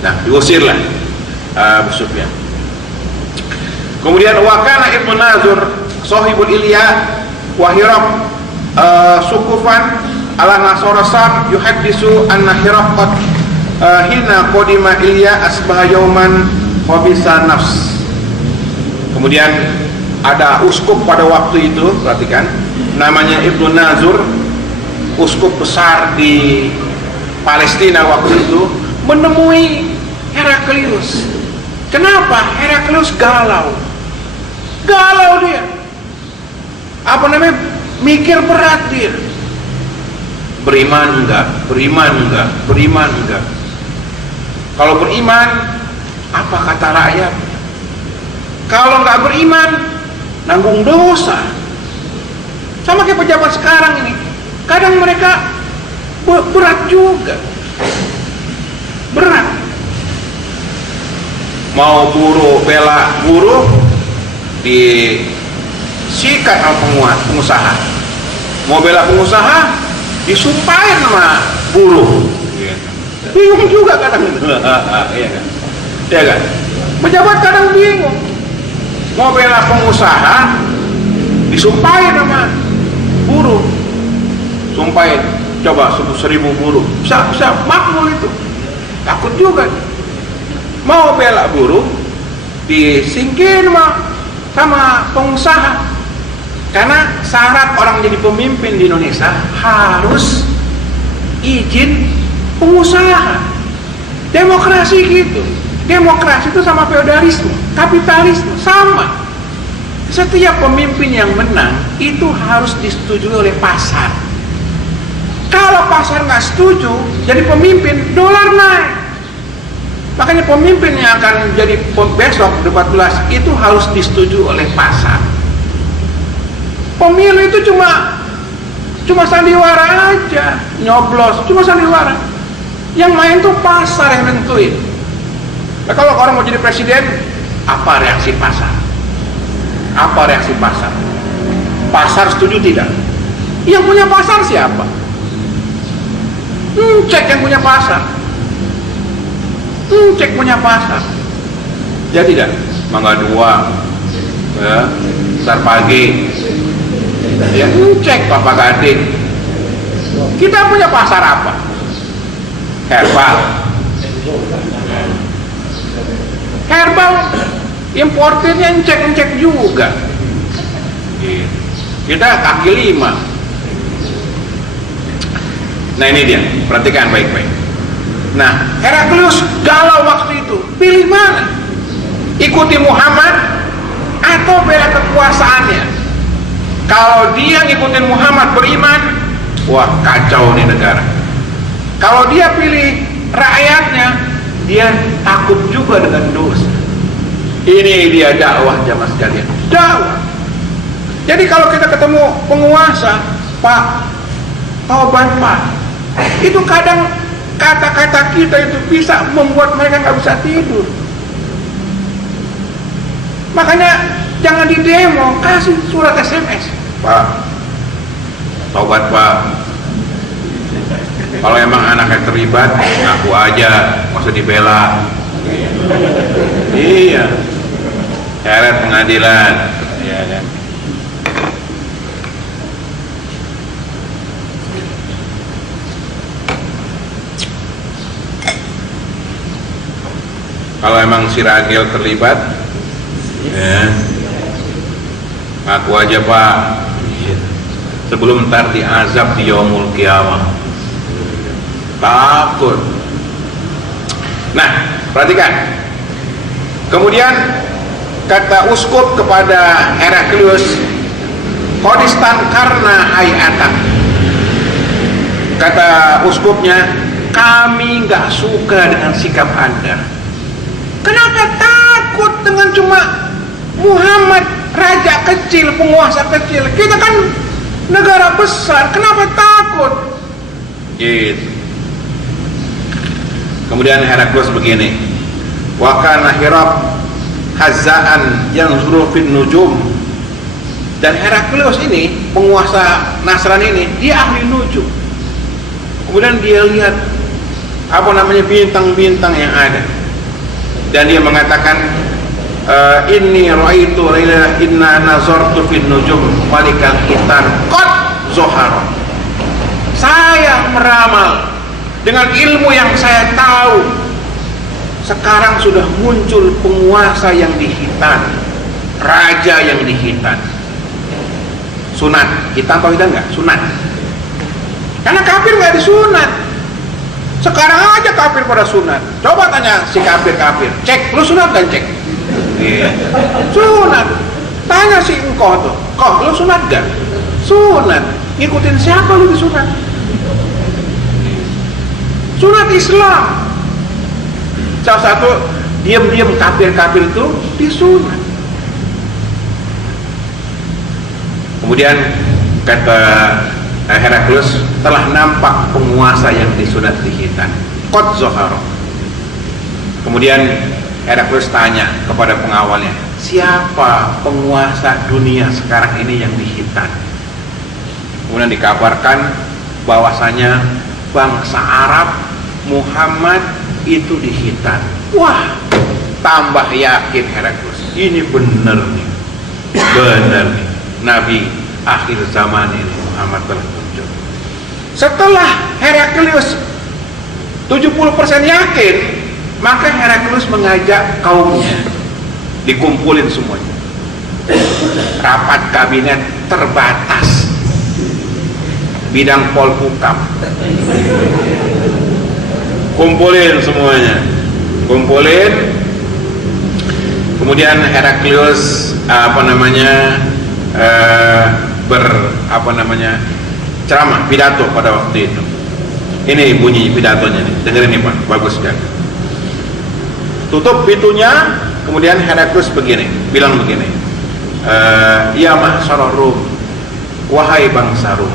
Nah, diusirlah Abu Sufyan. Kemudian wakana Ibnu Nazur sahibul Ilya wa Hiram sukufan ala nasara Sam yuhaddisu anna Hiraqat hina qadima Ilya asbaha yauman khabisa nafs. Kemudian ada uskup pada waktu itu, perhatikan, namanya Ibnu Nazur, uskup besar di Palestina waktu itu, menemui Heraklius. Kenapa? Heraklius galau dia, apa namanya, mikir berat dia. Beriman enggak? Kalau beriman, apa kata rakyat? Kalau enggak beriman, nanggung dosa. Sama kayak pejabat sekarang ini, kadang mereka berat juga, berat. Mau bela buruh, disikat sama pengusaha. Mau bela pengusaha, disumpahin sama buruh. Bingung juga kadang. Iya kan? Ya kan? Pejabat kadang bingung. Mau bela pengusaha, disumpahin sama buruh. Sumpahin, coba 1.000 buruh. Bisa makmul itu. Takut juga. Mau bela buruh, disingkirin sama pengusaha. Karena syarat orang jadi pemimpin di Indonesia harus izin pengusaha. Demokrasi gitu. Demokrasi itu sama feodalisme, kapitalisme sama. Setiap pemimpin yang menang itu harus disetujui oleh pasar. Kalau pasar nggak setuju, jadi pemimpin, dolar naik. Makanya pemimpin yang akan jadi besok 14 itu harus disetujui oleh pasar. Pemilu itu cuma sandiwara aja, nyoblos, cuma sandiwara. Yang main tuh pasar yang nentuin. Nah, kalau orang mau jadi presiden, apa reaksi pasar? Apa reaksi pasar? Pasar setuju tidak? Yang punya pasar siapa? Cek yang punya pasar. Cek punya pasar. Ya tidak? Mangga 2, ya, Sar Pagi, ya, cek Papa Gading. Kita punya pasar apa? Herbal. Herbal importirnya cek juga. Kita kaki 5. Nah ini dia, perhatikan baik-baik. Nah, Heraklius galau waktu itu, pilih mana? Ikuti Muhammad atau bela kekuasaannya? Kalau dia ngikutin Muhammad, beriman, wah kacau nih negara. Kalau dia pilih rakyatnya, dia takut juga dengan dosa. Ini dia dakwah jamaah sekalian, dakwah. Jadi kalau kita ketemu penguasa, Pak, tobat Pak, itu kadang kata-kata kita itu bisa membuat mereka nggak bisa tidur. Makanya jangan di demo, kasih surat SMS, Pak, tobat Pak. Kalau emang anaknya terlibat, ngaku aja, nggak usah dibela. Iya, syarat pengadilan. Iya kan. Kalau emang si Ragil terlibat, ya, Ngaku aja Pak, sebelum ntar diazab di yaumul qiyamah. Takut. Nah, perhatikan. Kemudian kata uskup kepada Heraklius, Kodistan karena hayatan. Kata uskupnya, kami nggak suka dengan sikap Anda. Kenapa takut dengan cuma Muhammad, raja kecil, penguasa kecil? Kita kan negara besar, kenapa takut? Gitu. Kemudian Heraklius begini, wa kana Hirab hazaan yang zurufin nujum. Dan Heraklius ini, penguasa Nasrani ini, dia ahli nujum. Kemudian dia lihat apa namanya bintang-bintang yang ada, dan dia mengatakan, inni ra'aitu laila inna nazartu fin nujum malikal qitan qad zohara. Saya meramal dengan ilmu yang saya tahu, sekarang sudah muncul penguasa yang dihitan, raja yang dihitan. Sunat, hitam atau hitam enggak? Sunat. Karena kafir nggak disunat. Sekarang aja kafir pada sunat. Coba tanya si kafir-kafir, cek, lu sunat kan cek? Iya. Sunat. Tanya si engkau tuh, kok lu sunat gak? Sunat. Ngikutin siapa lu disunat? Sunat Islam. Salah satu diam-diam kafir-kafir itu disunat. Kemudian kata Heraklius, telah nampak penguasa yang disunat dihitan, qad zohara. Kemudian Heraklius tanya kepada pengawalnya, siapa penguasa dunia sekarang ini yang dihitan? Kemudian dikabarkan bahwasanya bangsa Arab, Muhammad itu dihitan. Wah, tambah yakin Heraklius, ini benar nih, benar nih, Nabi akhir zaman ini Muhammad telah muncul. Setelah Heraklius 70% yakin, maka Heraklius mengajak kaumnya, dikumpulin semuanya. Rapat kabinet terbatas, bidang Polhukam, kumpulin semuanya, kumpulin. Kemudian Heraklius ceramah, pidato pada waktu itu. Ini bunyi pidatonya nih, dengerin nih Pak, bagus kan? Tutup pintunya, kemudian Heraklius bilang begini, ya ma'syarur Rum, wahai bangsa Rum,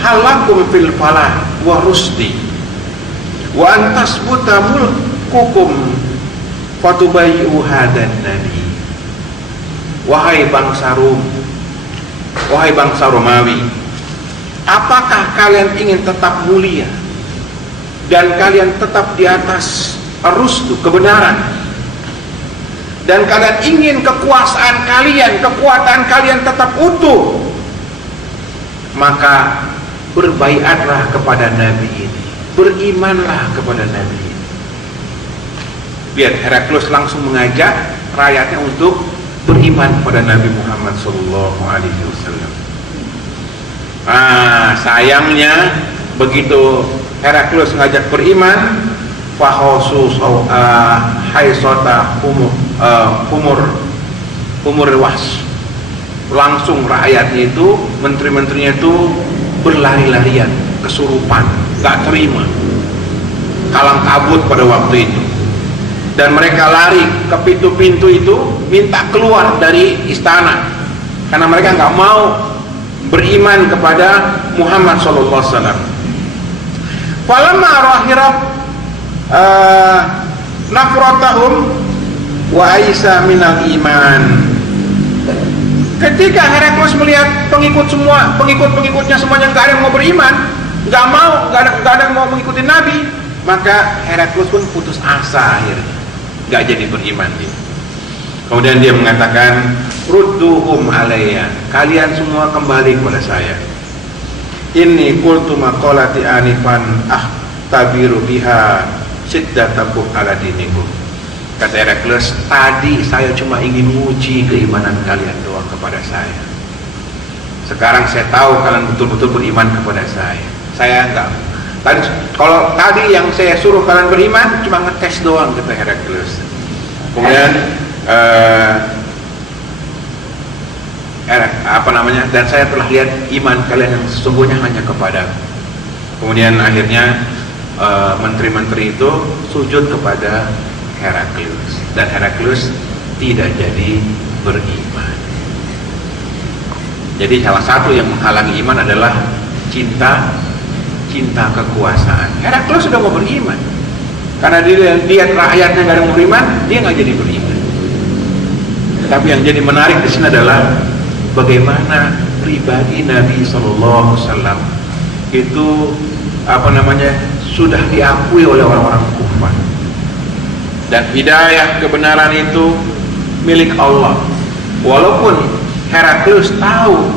halakum fil falah wa rusdi wa antasbuta mulkukum fatubayyu hadan nabi. Wahai bangsa Rum, wahai bangsa Romawi, apakah kalian ingin tetap mulia dan kalian tetap di atas rusdu, kebenaran, dan kalian ingin kekuasaan kalian, kekuatan kalian tetap utuh, maka berbaiatlah kepada Nabi ini, berimanlah kepada Nabi ini. Lihat, Heraklius langsung mengajak rakyatnya untuk beriman pada Nabi Muhammad SAW. Sayangnya begitu Heraklius ngajak beriman, fahosus haisota umur was, langsung rakyatnya itu, menteri-menterinya itu berlari-larian, kesurupan, gak terima, kalang kabut pada waktu itu. Dan mereka lari ke pintu-pintu itu, minta keluar dari istana, karena mereka nggak mau beriman kepada Muhammad SAW. Falamma rahirab nafratahum wa aisa minal iman. Ketika Heraklius melihat pengikutnya semuanya nggak ada yang mau beriman, nggak ada yang mau mengikuti Nabi, maka Heraklius pun putus asa, akhirnya nggak jadi beriman dia. Kemudian dia mengatakan, rudduhum alayya, kalian semua kembali kepada saya. Inni qultu maqalati anifan tabiru biha siddatakum ala dinikum. Kata Heraklius, tadi saya cuma ingin uji keimanan kalian doang kepada saya. Sekarang saya tahu kalian betul-betul beriman kepada saya. Saya enggak. Kalau tadi yang saya suruh kalian beriman cuma ngetes doang, kata Heraklius. Kemudian dan saya telah lihat iman kalian yang sesungguhnya hanya kepadaku. Kemudian akhirnya menteri-menteri itu sujud kepada Heraklius, dan Heraklius tidak jadi beriman. Jadi salah satu yang menghalangi iman adalah cinta kekuasaan. Heraklius sudah mau beriman, karena dia lihat rakyatnya nggak ada yang beriman, dia nggak jadi beriman. Tapi yang jadi menarik di sini adalah bagaimana pribadi Nabi Sallallahu Alaihi Wasallam itu sudah diakui oleh orang-orang kufar, dan hidayah kebenaran itu milik Allah. Walaupun Heraklius tahu,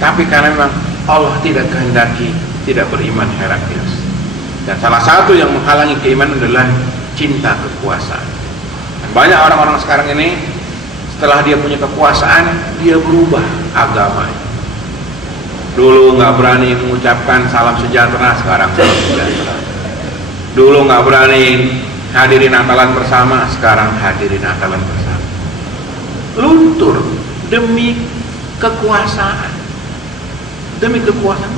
tapi karena memang Allah tidak kehendaki, tidak beriman Heraklius. Dan salah satu yang menghalangi keimanan adalah cinta kekuasaan. Dan banyak orang-orang sekarang ini setelah dia punya kekuasaan, dia berubah agamanya. Dulu nggak berani mengucapkan salam sejahtera, sekarang salam sejahtera. Dulu nggak berani hadirin Natalan bersama, sekarang hadirin Natalan bersama. Luntur demi kekuasaan,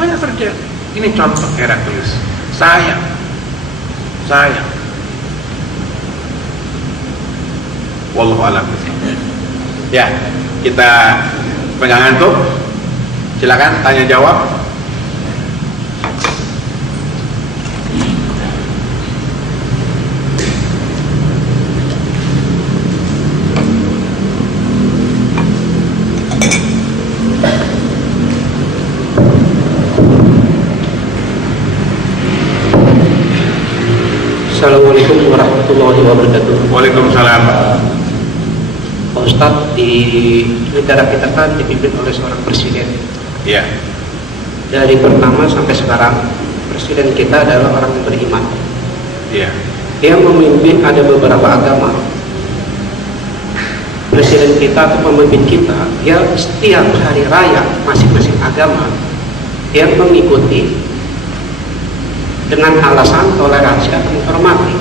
banyak terjadi. Ini contoh Heraklius. Sayang. Wallahu a'lam. Ya, kita pegangan tuh. Silakan tanya jawab. Assalamualaikum warahmatullahi wabarakatuh. Waalaikumsalam. Pak Ustadz, di negara kita kan dipimpin oleh seorang presiden. Iya. Dari pertama sampai sekarang, presiden kita adalah orang yang beriman. Iya. Dia memimpin ada beberapa agama. Presiden kita atau pemimpin kita, dia setiap hari raya masing-masing agama dia mengikuti dengan alasan toleransi atau menghormati.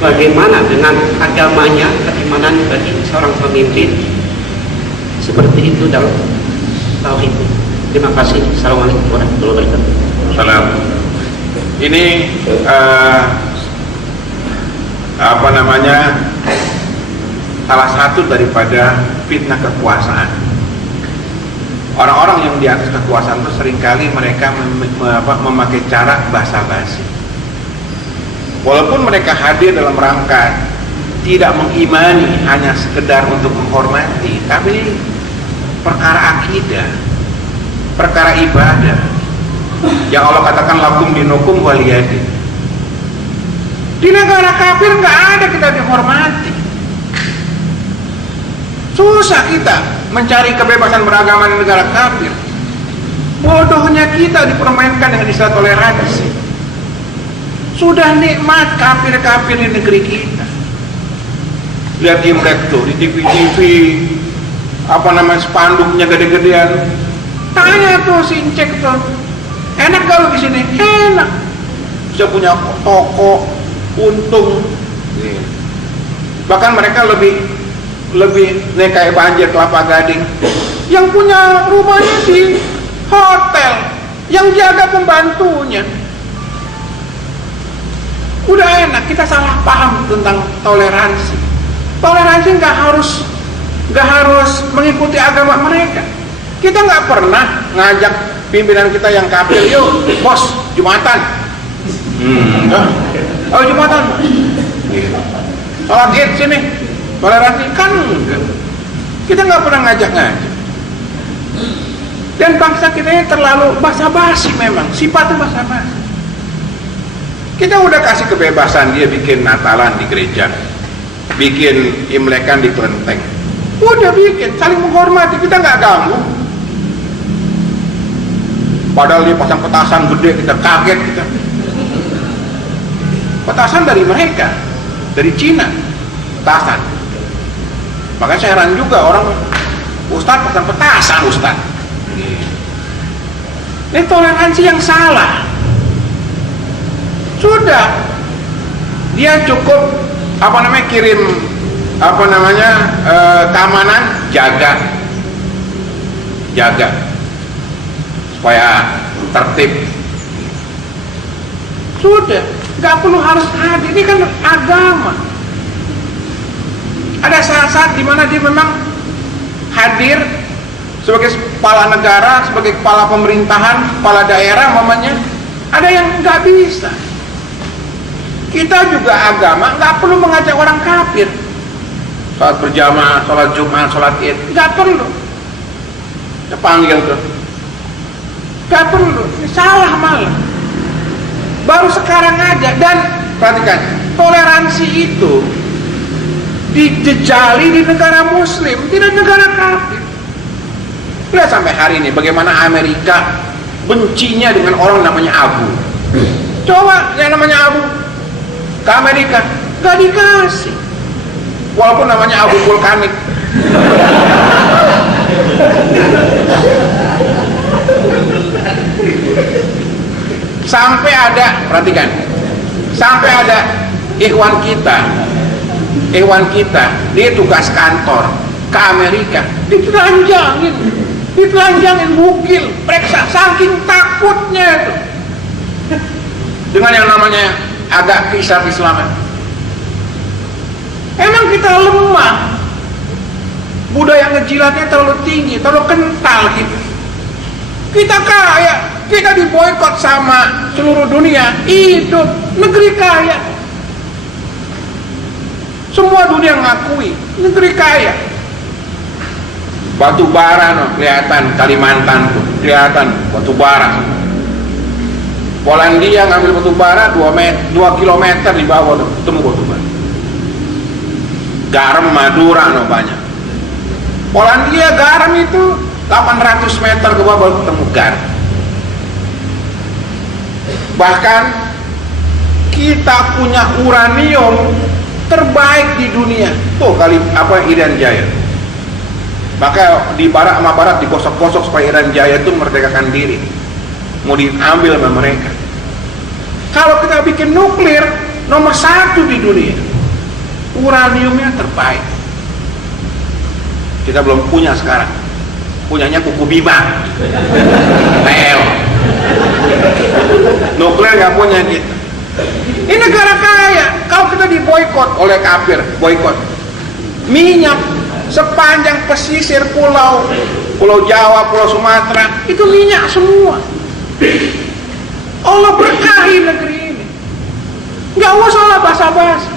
Bagaimana dengan agamanya, keimanan bagi seorang pemimpin seperti itu dalam tauhid? Terima kasih. Assalamualaikum warahmatullahi wabarakatuh. Salam. Ini salah satu daripada fitnah kekuasaan. Orang-orang yang di atas kekuasaan itu seringkali mereka memakai cara basa-basi. Walaupun mereka hadir dalam rangka tidak mengimani, hanya sekedar untuk menghormati, tapi perkara akidah, perkara ibadah yang Allah katakan lakum dinukum waliyadin. Di negara kafir nggak ada kita dihormati. Susah kita mencari kebebasan beragama di negara kafir. Bodohnya kita dipermainkan dengan istilah toleransi. Sudah nikmat kafir-kafir di negeri kita. Lihat Imlek tuh di TV-TV, spanduknya gede-gedean. Tanya tuh si Incek tuh, enak kalau di sini? Enak. Bisa punya toko, untung. Bahkan mereka lebih kayak banjir Kelapa Gading. Yang punya rumahnya di hotel, yang jaga pembantunya. Udah enak. Kita salah paham tentang toleransi. Toleransi nggak harus mengikuti agama mereka. Kita nggak pernah ngajak pimpinan kita yang kafir, yuk bos Jumatan. Oh Jumatan. Sholat Id sini. Toleransi kan enggak. Kita nggak pernah ngajak. Dan bangsa kita ini terlalu basa-basi, memang sifatnya basa-basi. Kita udah kasih kebebasan, dia bikin Natalan di gereja, bikin Imlekan di kelenteng, udah bikin, saling menghormati, kita nggak ganggu. Padahal dia pasang petasan gede, kita kaget kita. Petasan dari mereka, dari Cina. petasan. Makanya saya heran juga orang Ustadz pesan petasan Ustadz. Ini toleransi yang salah. Sudah, dia cukup kirim keamanan, jaga supaya tertib. Sudah, nggak perlu harus hadir. Ini kan agama. Ada saat-saat di mana dia memang hadir sebagai kepala negara, sebagai kepala pemerintahan, kepala daerah, mamanya. Ada yang nggak bisa. Kita juga agama nggak perlu mengajak orang kafir. Sholat berjamaah, sholat Jumat, sholat Id, nggak perlu. Kita panggil tuh, nggak perlu. Ini salah malah. Baru sekarang aja. Dan perhatikan, toleransi itu dijejali di negara Muslim, tidak negara kafir. Lihat sampai hari ini bagaimana Amerika bencinya dengan orang namanya Abu. Coba yang namanya Abu ke Amerika, gak dikasih, walaupun namanya abu vulkanik. Sampai ada, perhatikan, sampai ada ikhwan kita, dia tugas kantor ke Amerika, ditelanjangin bukil, periksa, saking takutnya itu dengan yang namanya agak Islaman. Emang kita lemah, budaya ngejilatnya terlalu tinggi, terlalu kental gitu. Kita kaya, kita diboikot sama seluruh dunia, hidup negeri kaya. Semua dunia ngakui negeri kaya. Batu bara no, kelihatan Kalimantan tuh, kelihatan batu bara. Polandia ngambil batu bara 2 km di bawah tuh, ketemu batu bara. Garam Madura no banyak. Polandia garam itu 800 meter ke bawah ketemu garam. Bahkan kita punya uranium terbaik di dunia. Tuh kali Irian Jaya. Maka di barat sama barat digosok-gosok supaya Irian Jaya itu merdekakan diri. Mau diambil sama mereka. Kalau kita bikin nuklir nomor 1 di dunia, uraniumnya terbaik. Kita belum punya sekarang. Punyanya Kuku Bima, PL. Nuklir nggak punya kita. Ini negara kaya. Kalau kita diboikot oleh kafir, boikot minyak sepanjang pesisir Pulau Jawa, Pulau Sumatera itu minyak semua. Allah berkahi negeri ini. Nggak usah lah basa-basi.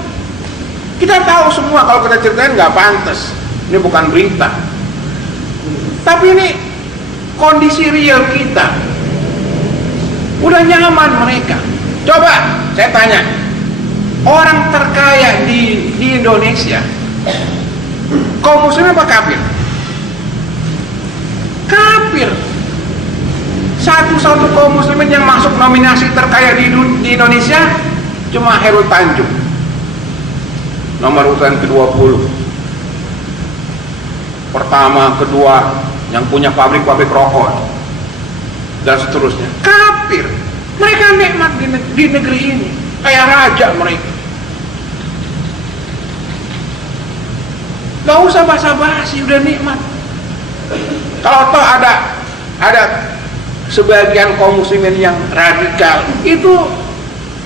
Kita tahu semua, kalau kita ceritain nggak pantas. Ini bukan berita. Tapi ini kondisi real kita. Udah nyaman mereka. Coba saya tanya, orang terkaya di Indonesia, kaum muslim apa kafir? Kafir. Satu-satu kaum muslimin yang masuk nominasi terkaya di Indonesia cuma Hairul Tanjung, nomor urutan ke-20. Pertama, kedua, yang punya pabrik-pabrik rokok dan seterusnya. Kafir. Mereka nikmat di negeri ini, kayak raja mereka. Gak usah basa-basi, udah nikmat. Kalau toh ada sebagian kaum muslimin yang radikal, itu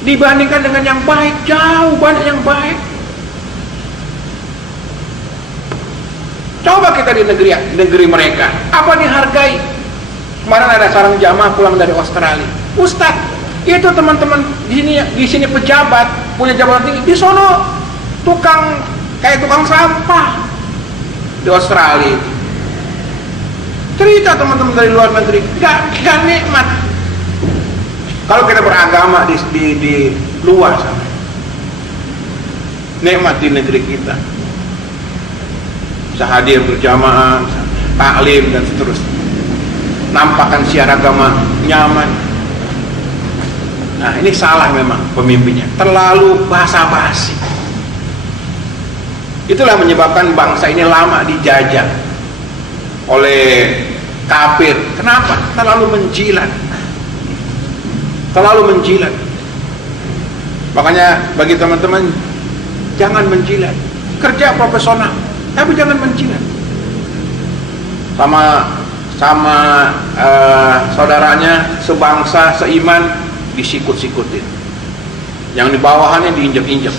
dibandingkan dengan yang baik, jauh banyak yang baik. Coba kita di negeri mereka, apa dihargai? Kemarin ada seorang jamaah pulang dari Australia. Ustadz, itu teman-teman di sini pejabat, punya jabatan tinggi, di sono kayak tukang sampah di Australia. Cerita teman-teman dari luar negeri, gak nikmat. Kalau kita beragama di luar sana, nikmat di negeri kita. Bisa hadir berjamaah, taklim dan seterusnya. Nampakkan siar agama nyaman. Nah, ini salah memang pemimpinnya, terlalu basa-basi. Itulah menyebabkan bangsa ini lama dijajah oleh kafir. Kenapa? Terlalu menjilat. Terlalu menjilat. Makanya bagi teman-teman, jangan menjilat. Kerja profesional, tapi jangan menjilat. Sama saudaranya sebangsa, seiman, disikut-sikutin. Yang di bawahannya diinjek-injek.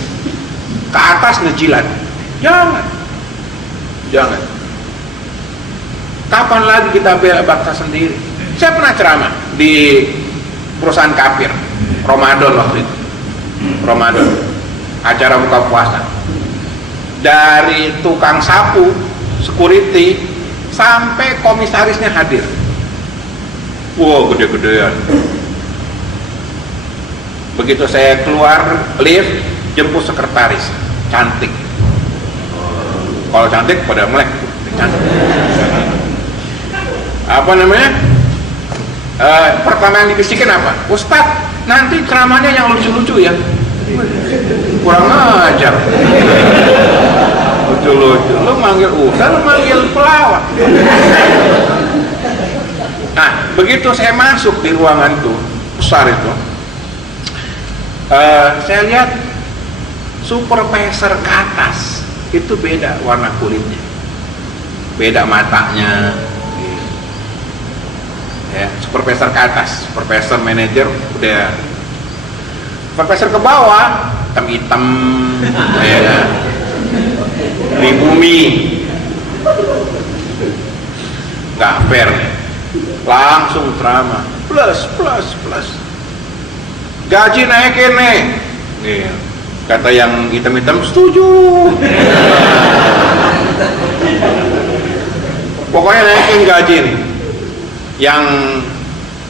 Ke atas ngejilat. Jangan. Kapan lagi kita bela bangsa sendiri? Saya pernah ceramah di perusahaan kafir, Ramadan waktu itu. Ramadan, acara buka puasa. Dari tukang sapu, security, sampai komisarisnya hadir. Wow, gede-gedean. Begitu saya keluar lift, jemput sekretaris, cantik. Kalau cantik pada melek, cantik. Apa namanya? Pertama yang dibisikin apa? Ustadz, nanti ceramahnya yang lucu-lucu ya. Kurang ajar. Lucu-lucu. Lu manggil ustadz, lu manggil pelawak. Nah, begitu saya masuk di ruangan itu, besar itu, saya lihat supervisor ke atas itu beda warna kulitnya, beda matanya, ya. Supervisor ke atas, supervisor manager udah, supervisor ke bawah hitam-hitam, ya, di bumi, nggak fair, langsung ceramah, plus, gaji naikin nih, yeah. Kata yang hitam-hitam setuju. Pokoknya naikin gaji nih. Yang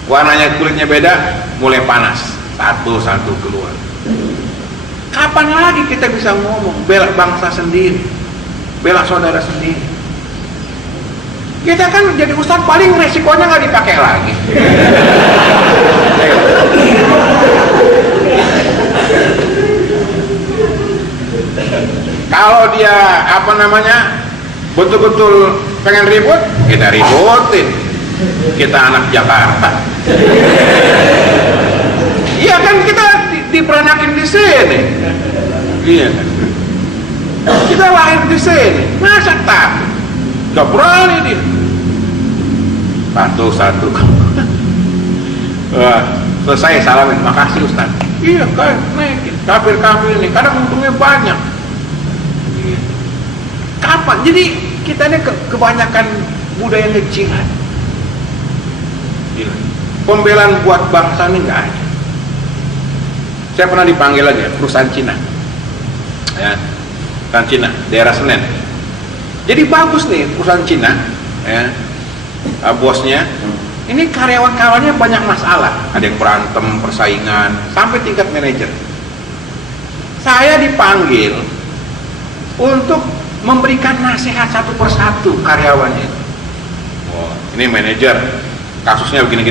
warnanya kulitnya beda mulai panas, satu-satu keluar. Kapan lagi kita bisa ngomong bela bangsa sendiri, bela saudara sendiri? Kita kan jadi ustadz, paling resikonya nggak dipakai lagi. Kalau dia betul-betul pengen ribut, kita ributin. Kita anak Jakarta. Iya kan, kita diperanakin di sini. Iya kan. Kita lahir di sini. Masa takut? Gak berani dia. Satu-satu. Selesai salamin, makasih Ustaz. Iya kan, naikin. Kafir-kafir ini kadang untungnya banyak. Kapan? Jadi kita ini kebanyakan budaya ngejihad. Pembelaan buat bangsa ini nggak ada. Saya pernah dipanggil lagi perusahaan Cina, ya, perusahaan Cina, daerah Senen. Jadi bagus nih perusahaan Cina, ya, bosnya. Ini karyawan-karyawannya banyak masalah, ada yang berantem, persaingan, sampai tingkat manajer. Saya dipanggil untuk memberikan nasihat satu persatu karyawannya. Oh, ini manajer, kasusnya begini.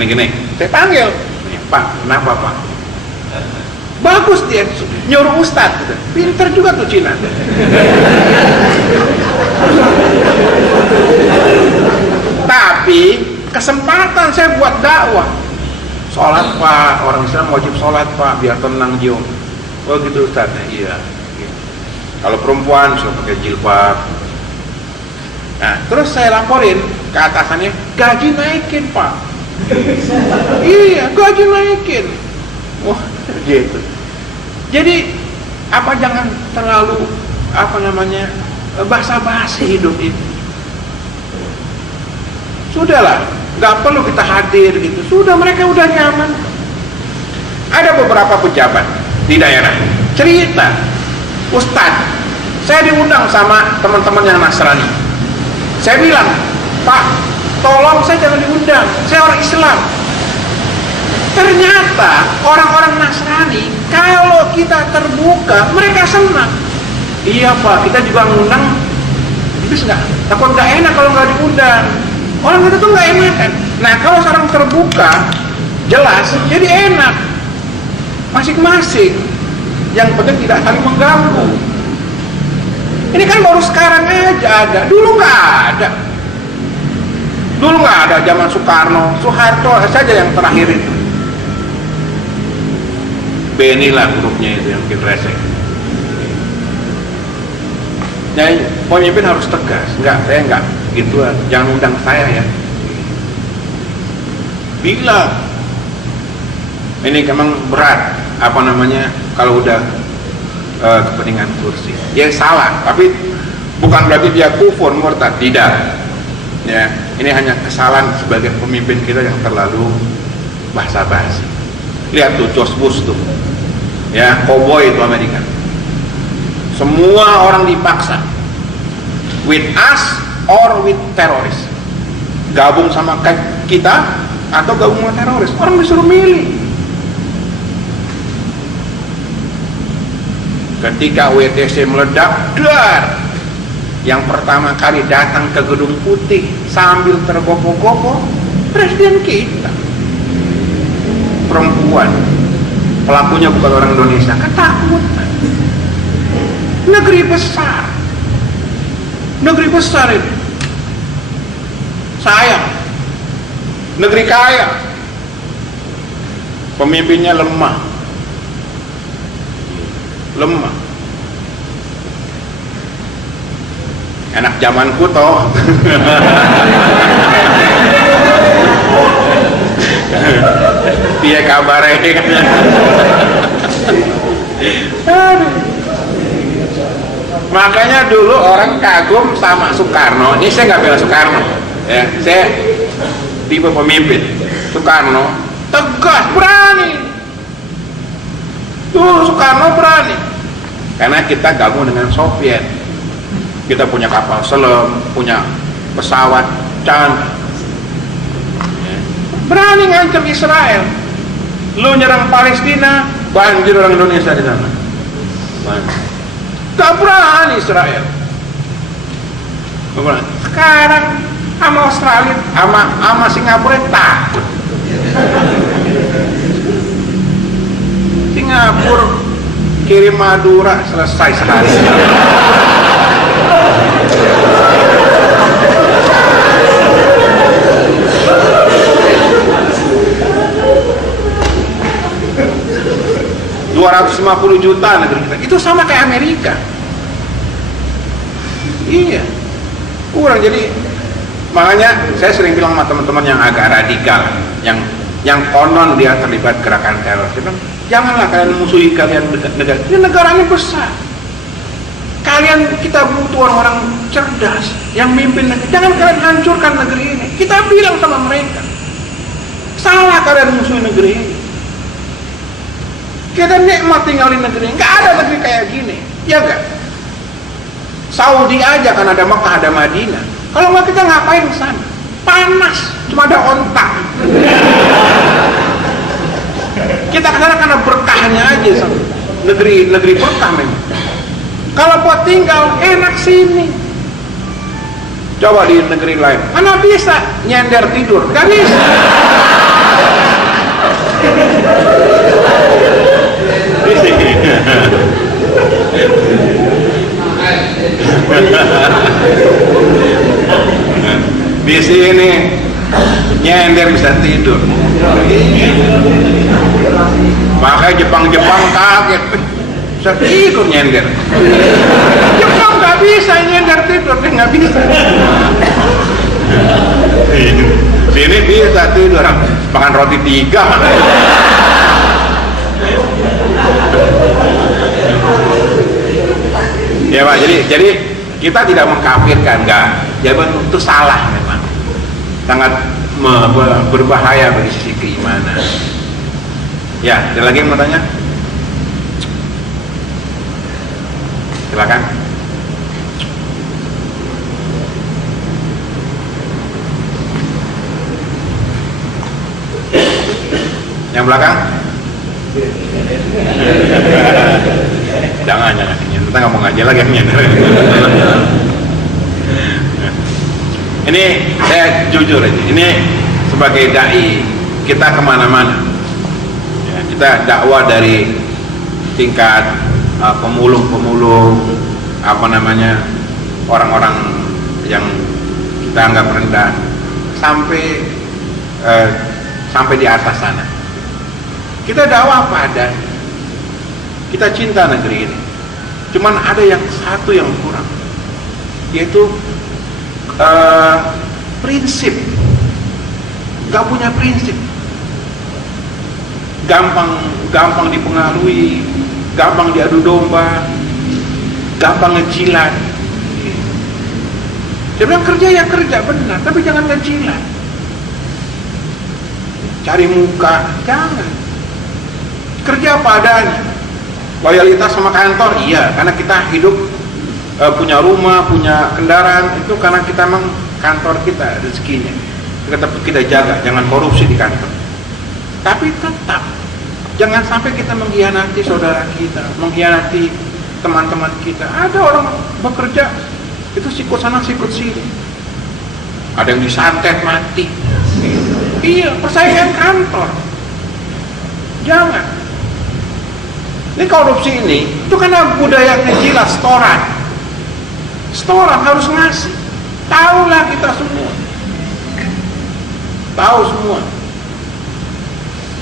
Saya panggil, Pak, kenapa Pak? Bagus dia, nyuruh Ustadz, gitu. Pinter juga tuh Cina. Tapi kesempatan saya buat dakwah. Sholat Pak, orang Islam wajib sholat Pak, biar tenang jiwa. Oh gitu Ustadz, iya. Kalau perempuan sudah pakai jilbab. Nah, terus saya laporin ke atasannya, gaji naikin Pak. Iya, gaji naikin. Wah, gitu. Jadi jangan terlalu basa-basi hidup ini. Sudahlah, nggak perlu kita hadir gitu. Sudah, mereka udah nyaman. Ada beberapa pejabat di daerah cerita, Ustadz, saya diundang sama teman-teman yang Nasrani. Saya bilang, Pak, tolong saya jangan diundang, saya orang Islam. Ternyata orang-orang Nasrani, kalau kita terbuka, mereka senang. Iya Pak, kita juga ngundang, terus takut nggak enak kalau nggak diundang. Orang itu tuh nggak enak kan. Nah, kalau sekarang terbuka, jelas, jadi enak. Masing-masing. Yang penting tidak saling mengganggu. Ini kan baru sekarang aja ada, dulu nggak ada. Dulu nggak ada, zaman Soekarno, Soeharto saja yang terakhir itu. Beni lah grupnya itu yang bikin resek. Jadi pemimpin harus tegas. Enggak, saya enggak gitu, jangan undang saya ya. Bilang ini memang berat, apa namanya, kalau udah kepentingan kursi. Ya salah, tapi bukan berarti dia kufur, murtad, tidak. Ya, ini hanya kesalahan sebagai pemimpin kita yang terlalu basa-basi. Lihat tuh George Bush tuh, ya, cowboy itu Amerika. Semua orang dipaksa, with us or with teroris, gabung sama kita atau gabung sama teroris. Orang disuruh milih. Ketika WTC meledak, dar, yang pertama kali datang ke Gedung Putih sambil tergopoh-gopoh presiden kita, perempuan, pelakunya bukan orang Indonesia, ketakutan. Negeri besar ini, sayang, negeri kaya, pemimpinnya lemah. Enak zamanku toh. Piye kabare? Makanya dulu orang kagum sama Soekarno. Ini saya nggak bela Soekarno, ya. Saya tipe pemimpin. Soekarno tegas, berani. Dulu Soekarno berani, karena kita gabung dengan Soviet. Kita punya kapal selam, punya pesawat canggih, berani ngancam Israel. Lu nyerang Palestina, banjir orang Indonesia di sana. Gak berani Israel. Sekarang sama Australia, sama Singapura takut. Singapura kirim Madura selesai sehari. $250 juta negeri kita. Itu sama kayak Amerika. Iya, kurang. Jadi makanya saya sering bilang sama teman-teman yang agak radikal, yang konon dia terlibat gerakan teror, saya bilang, janganlah kalian musuhi kalian negara. Ini negaranya besar. Kalian, kita butuh orang-orang cerdas yang mimpin negeri. Jangan kalian hancurkan negeri ini. Kita bilang sama mereka, salah kalian musuhi negeri ini. Kita nikmat tinggal di negeri. Nggak ada negeri kayak gini, ya nggak? Saudi aja kan ada Mekah, ada Madinah. Kalau nggak kita ngapain ke sana? Panas, cuma ada ontak. Kita ke sana karena berkahnya aja, sama negeri berkah memang. Kalau buat tinggal enak sini. Coba di negeri lain, mana bisa nyender tidur? Gak bisa. Di sini nyender bisa tidur. Makanya Jepang kaget, bisa tidur nyender. Jepang nggak bisa nyender tidur, nggak bisa. Sini bisa tidur, makan roti 3. Ya Pak, jadi kita tidak mengkafirkan, enggak. Jawaban itu salah memang, sangat berbahaya bagi sisi keimanan. Ya, ada lagi yang mau tanya? Silakan. Yang belakang? Jangan, kita nggak mau ngaji lagi. Ini saya jujur aja, ini sebagai dai kita kemana-mana, ya, kita dakwah dari tingkat pemulung-pemulung, orang-orang yang kita anggap rendah sampai di atas sana. Kita dakwah apa adanya. Kita cinta negeri ini. Cuman ada yang satu yang kurang, yaitu prinsip. Gak punya prinsip. Gampang dipengaruhi, gampang diadu domba, gampang ngejilat. Dia bilang kerja ya kerja benar, tapi jangan ngejilat. Cari muka, jangan. Kerja apa adanya. Loyalitas sama kantor, iya, karena kita hidup punya rumah, punya kendaraan, itu karena kita memang kantor kita rezekinya. Kita jaga, jangan korupsi di kantor. Tapi tetap jangan sampai kita mengkhianati saudara kita, mengkhianati teman-teman kita. Ada orang bekerja itu sikut sana sikut sini, ada yang disantet mati. Iya, persaingan kantor. Jangan. Ini korupsi ini itu karena budaya ngejilat, setoran harus ngasih. Tahulah kita semua, tahu semua.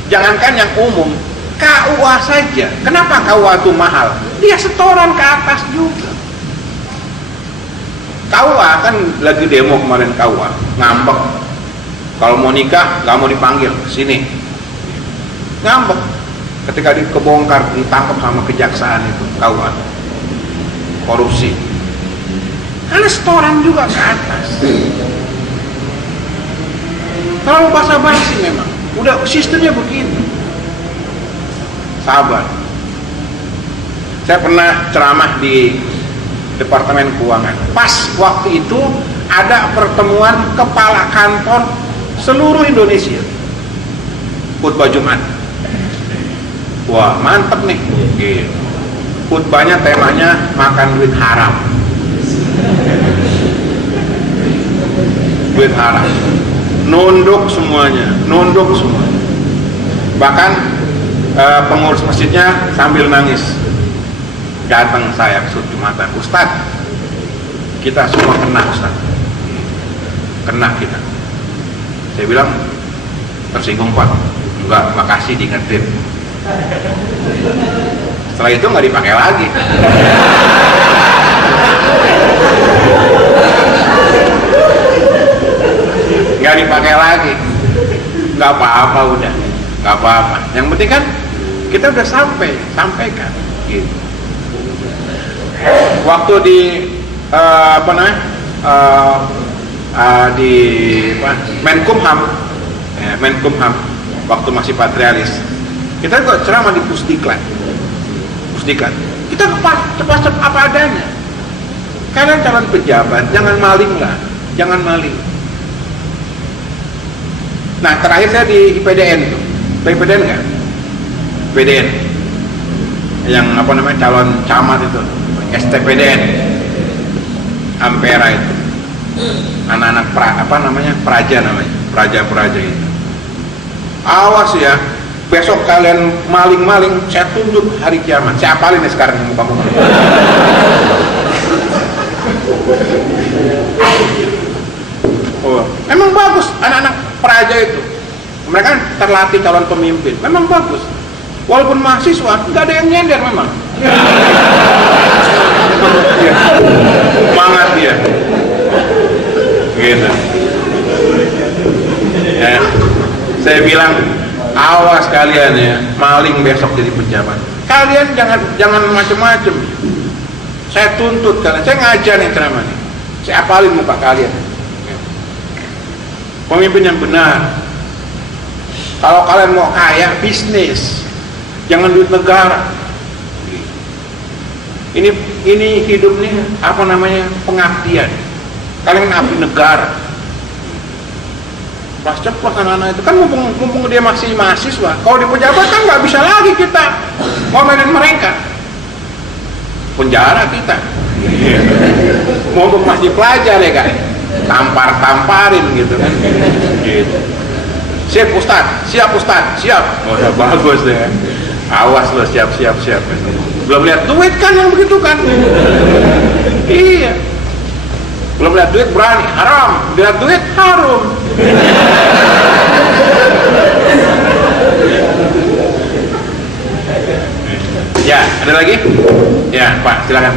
Jangankan yang umum, KUA saja. Kenapa KUA itu mahal? Dia setoran ke atas juga. KUA kan lagi demo kemarin, KUA ngambek. Kalau mau nikah nggak mau dipanggil sini, ngambek. Ketika dikebongkar, ditangkap sama kejaksaan itu KUA korupsi. Karena setoran juga ke atas. Terlalu basa-basi memang. Udah sistemnya begini. Sabar. Saya pernah ceramah di Departemen Keuangan. Pas waktu itu ada pertemuan kepala kantor seluruh Indonesia. Khutbah Jumat. Wah, mantep nih. Gitu. Khutbahnya temanya makan duit haram. Duit haram. Nunduk semuanya. Bahkan pengurus masjidnya sambil nangis. Datang saya ke Jumatan, Ustadz, kita semua kena, Ustadz. Kena kita. Saya bilang, tersinggung Pak. Enggak, makasih diingetin. Setelah itu nggak dipakai lagi. Nggak dipakai lagi. Nggak apa-apa udah, nggak apa-apa. Yang penting kan kita udah sampaikan. Gitu. Waktu di Menkumham, waktu masih patrialis, kita juga ceramah di Pusdiklat. Kita cepat apa adanya. Kalian calon pejabat, jangan maling lah, jangan maling. Nah, terakhir saya di IPDN tuh, IPDN nggak? IPDN, yang calon camat itu, STPDN, Ampera itu, anak-anak praja itu. Awas ya, besok kalian maling-maling, saya tunjuk hari kiamat. Saya apalin nih sekarang muka. Oh, memang bagus anak-anak praja itu. Mereka kan terlatih calon pemimpin, memang bagus. Walaupun mahasiswa, nggak ada yang nyender memang. Ya. Semangat dia. Gitu. Ya. Saya bilang, awas kalian ya, maling besok jadi pejabat. Kalian jangan macem-macem. Saya tuntut kalian, saya ngajar nih ceramah nih. Saya apalin muka kalian. Pemimpin yang benar. Kalau kalian mau kaya, bisnis, jangan duit negara. Ini hidup nih pengabdian. Kalian abdi negara. Pas cepat anak-anak itu kan mumpung dia masih mahasiswa. Kalau di pejabat kan nggak bisa lagi kita ngomelin mereka. Penjara kita. Mumpung masih pelajar ya kan, tamparin gitu kan. Gitu. Siap Ustadz. Oh ya bagus deh. Awas lo siap. Belum lihat duit kan yang begitu kan? Iya. Belum lihat duit berani, haram. Lihat duit haram. Ya, ada lagi? Ya, Pak, silakan.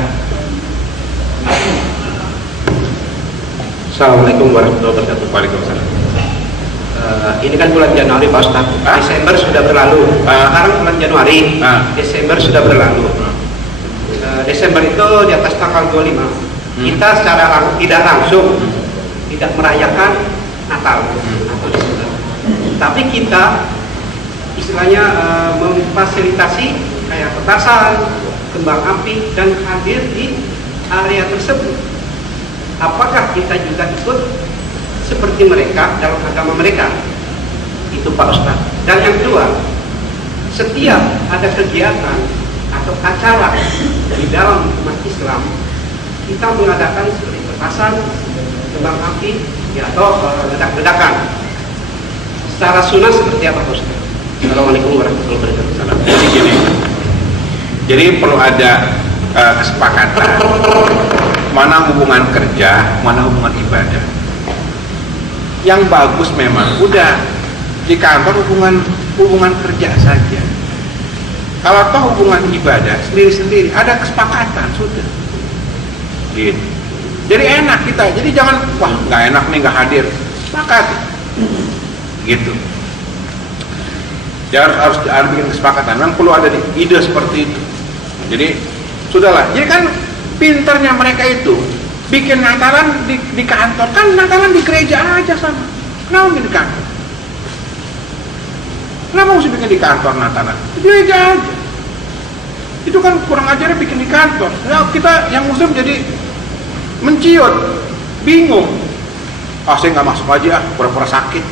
Assalamualaikum warahmatullahi wabarakatuh. Waalaikumsalam. Ini kan bulan Januari Pak Ustadz. Desember sudah berlalu. Sekarang bulan Januari. Desember sudah berlalu. Desember itu di atas tanggal 25. Kita secara tidak langsung tidak merayakan Natal atau Desember. Tapi kita istilahnya memfasilitasi kayak petasan, kembang api, dan hadir di area tersebut. Apakah kita juga ikut seperti mereka dalam agama mereka? Itu Pak Ustaz. Dan yang kedua, setiap ada kegiatan atau acara di dalam umat Islam, kita mengadakan seperti petasan, kembang api, ya, atau ledak-ledakan. Secara sunnah seperti apa Pak Ustaz? Assalamualaikum warahmatullahi wabarakatuh. Jadi gini, jadi perlu ada kesepakatan mana hubungan kerja, mana hubungan ibadah. Yang bagus memang udah di kantor hubungan kerja saja. Kalau toh hubungan ibadah sendiri-sendiri ada kesepakatan sudah. Gitu. Jadi enak kita. Jadi jangan wah nggak enak nih nggak hadir. Sepakat. Gitu. Jangan harus bikin kesepakatan. Memang perlu ada ide seperti itu. Jadi sudahlah. Jadi kan pinternya mereka itu bikin Natalan di kantor, kan Natalan di gereja aja sama. Kenapa bikin di kantor? Kenapa mesti bikin di kantor Natalan? Di gereja aja. Itu kan kurang ajarnya bikin di kantor. Nah, kita yang muslim jadi menciut, bingung. Saya nggak masuk aja, pura-pura sakit.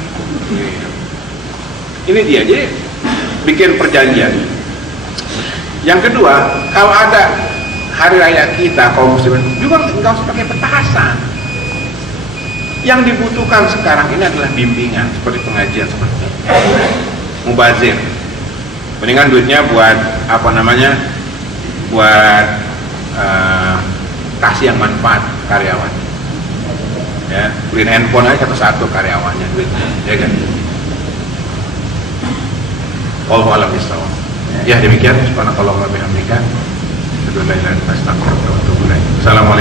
Ini dia, jadi bikin perjanjian. Yang kedua, kalau ada hari raya kita kaum muslimin juga nggak usah pakai petasan. Yang dibutuhkan sekarang ini adalah bimbingan seperti pengajian seperti ini. Mubazir. Mendingan duitnya buat apa namanya? Buat kasih yang manfaat karyawan. Ya, beliin handphone aja satu karyawannya duitnya, ya kan? Wallahu a'lam bishawab. Ya demikian. Subhanakallahumma wa bihamdika. Assalamualaikum.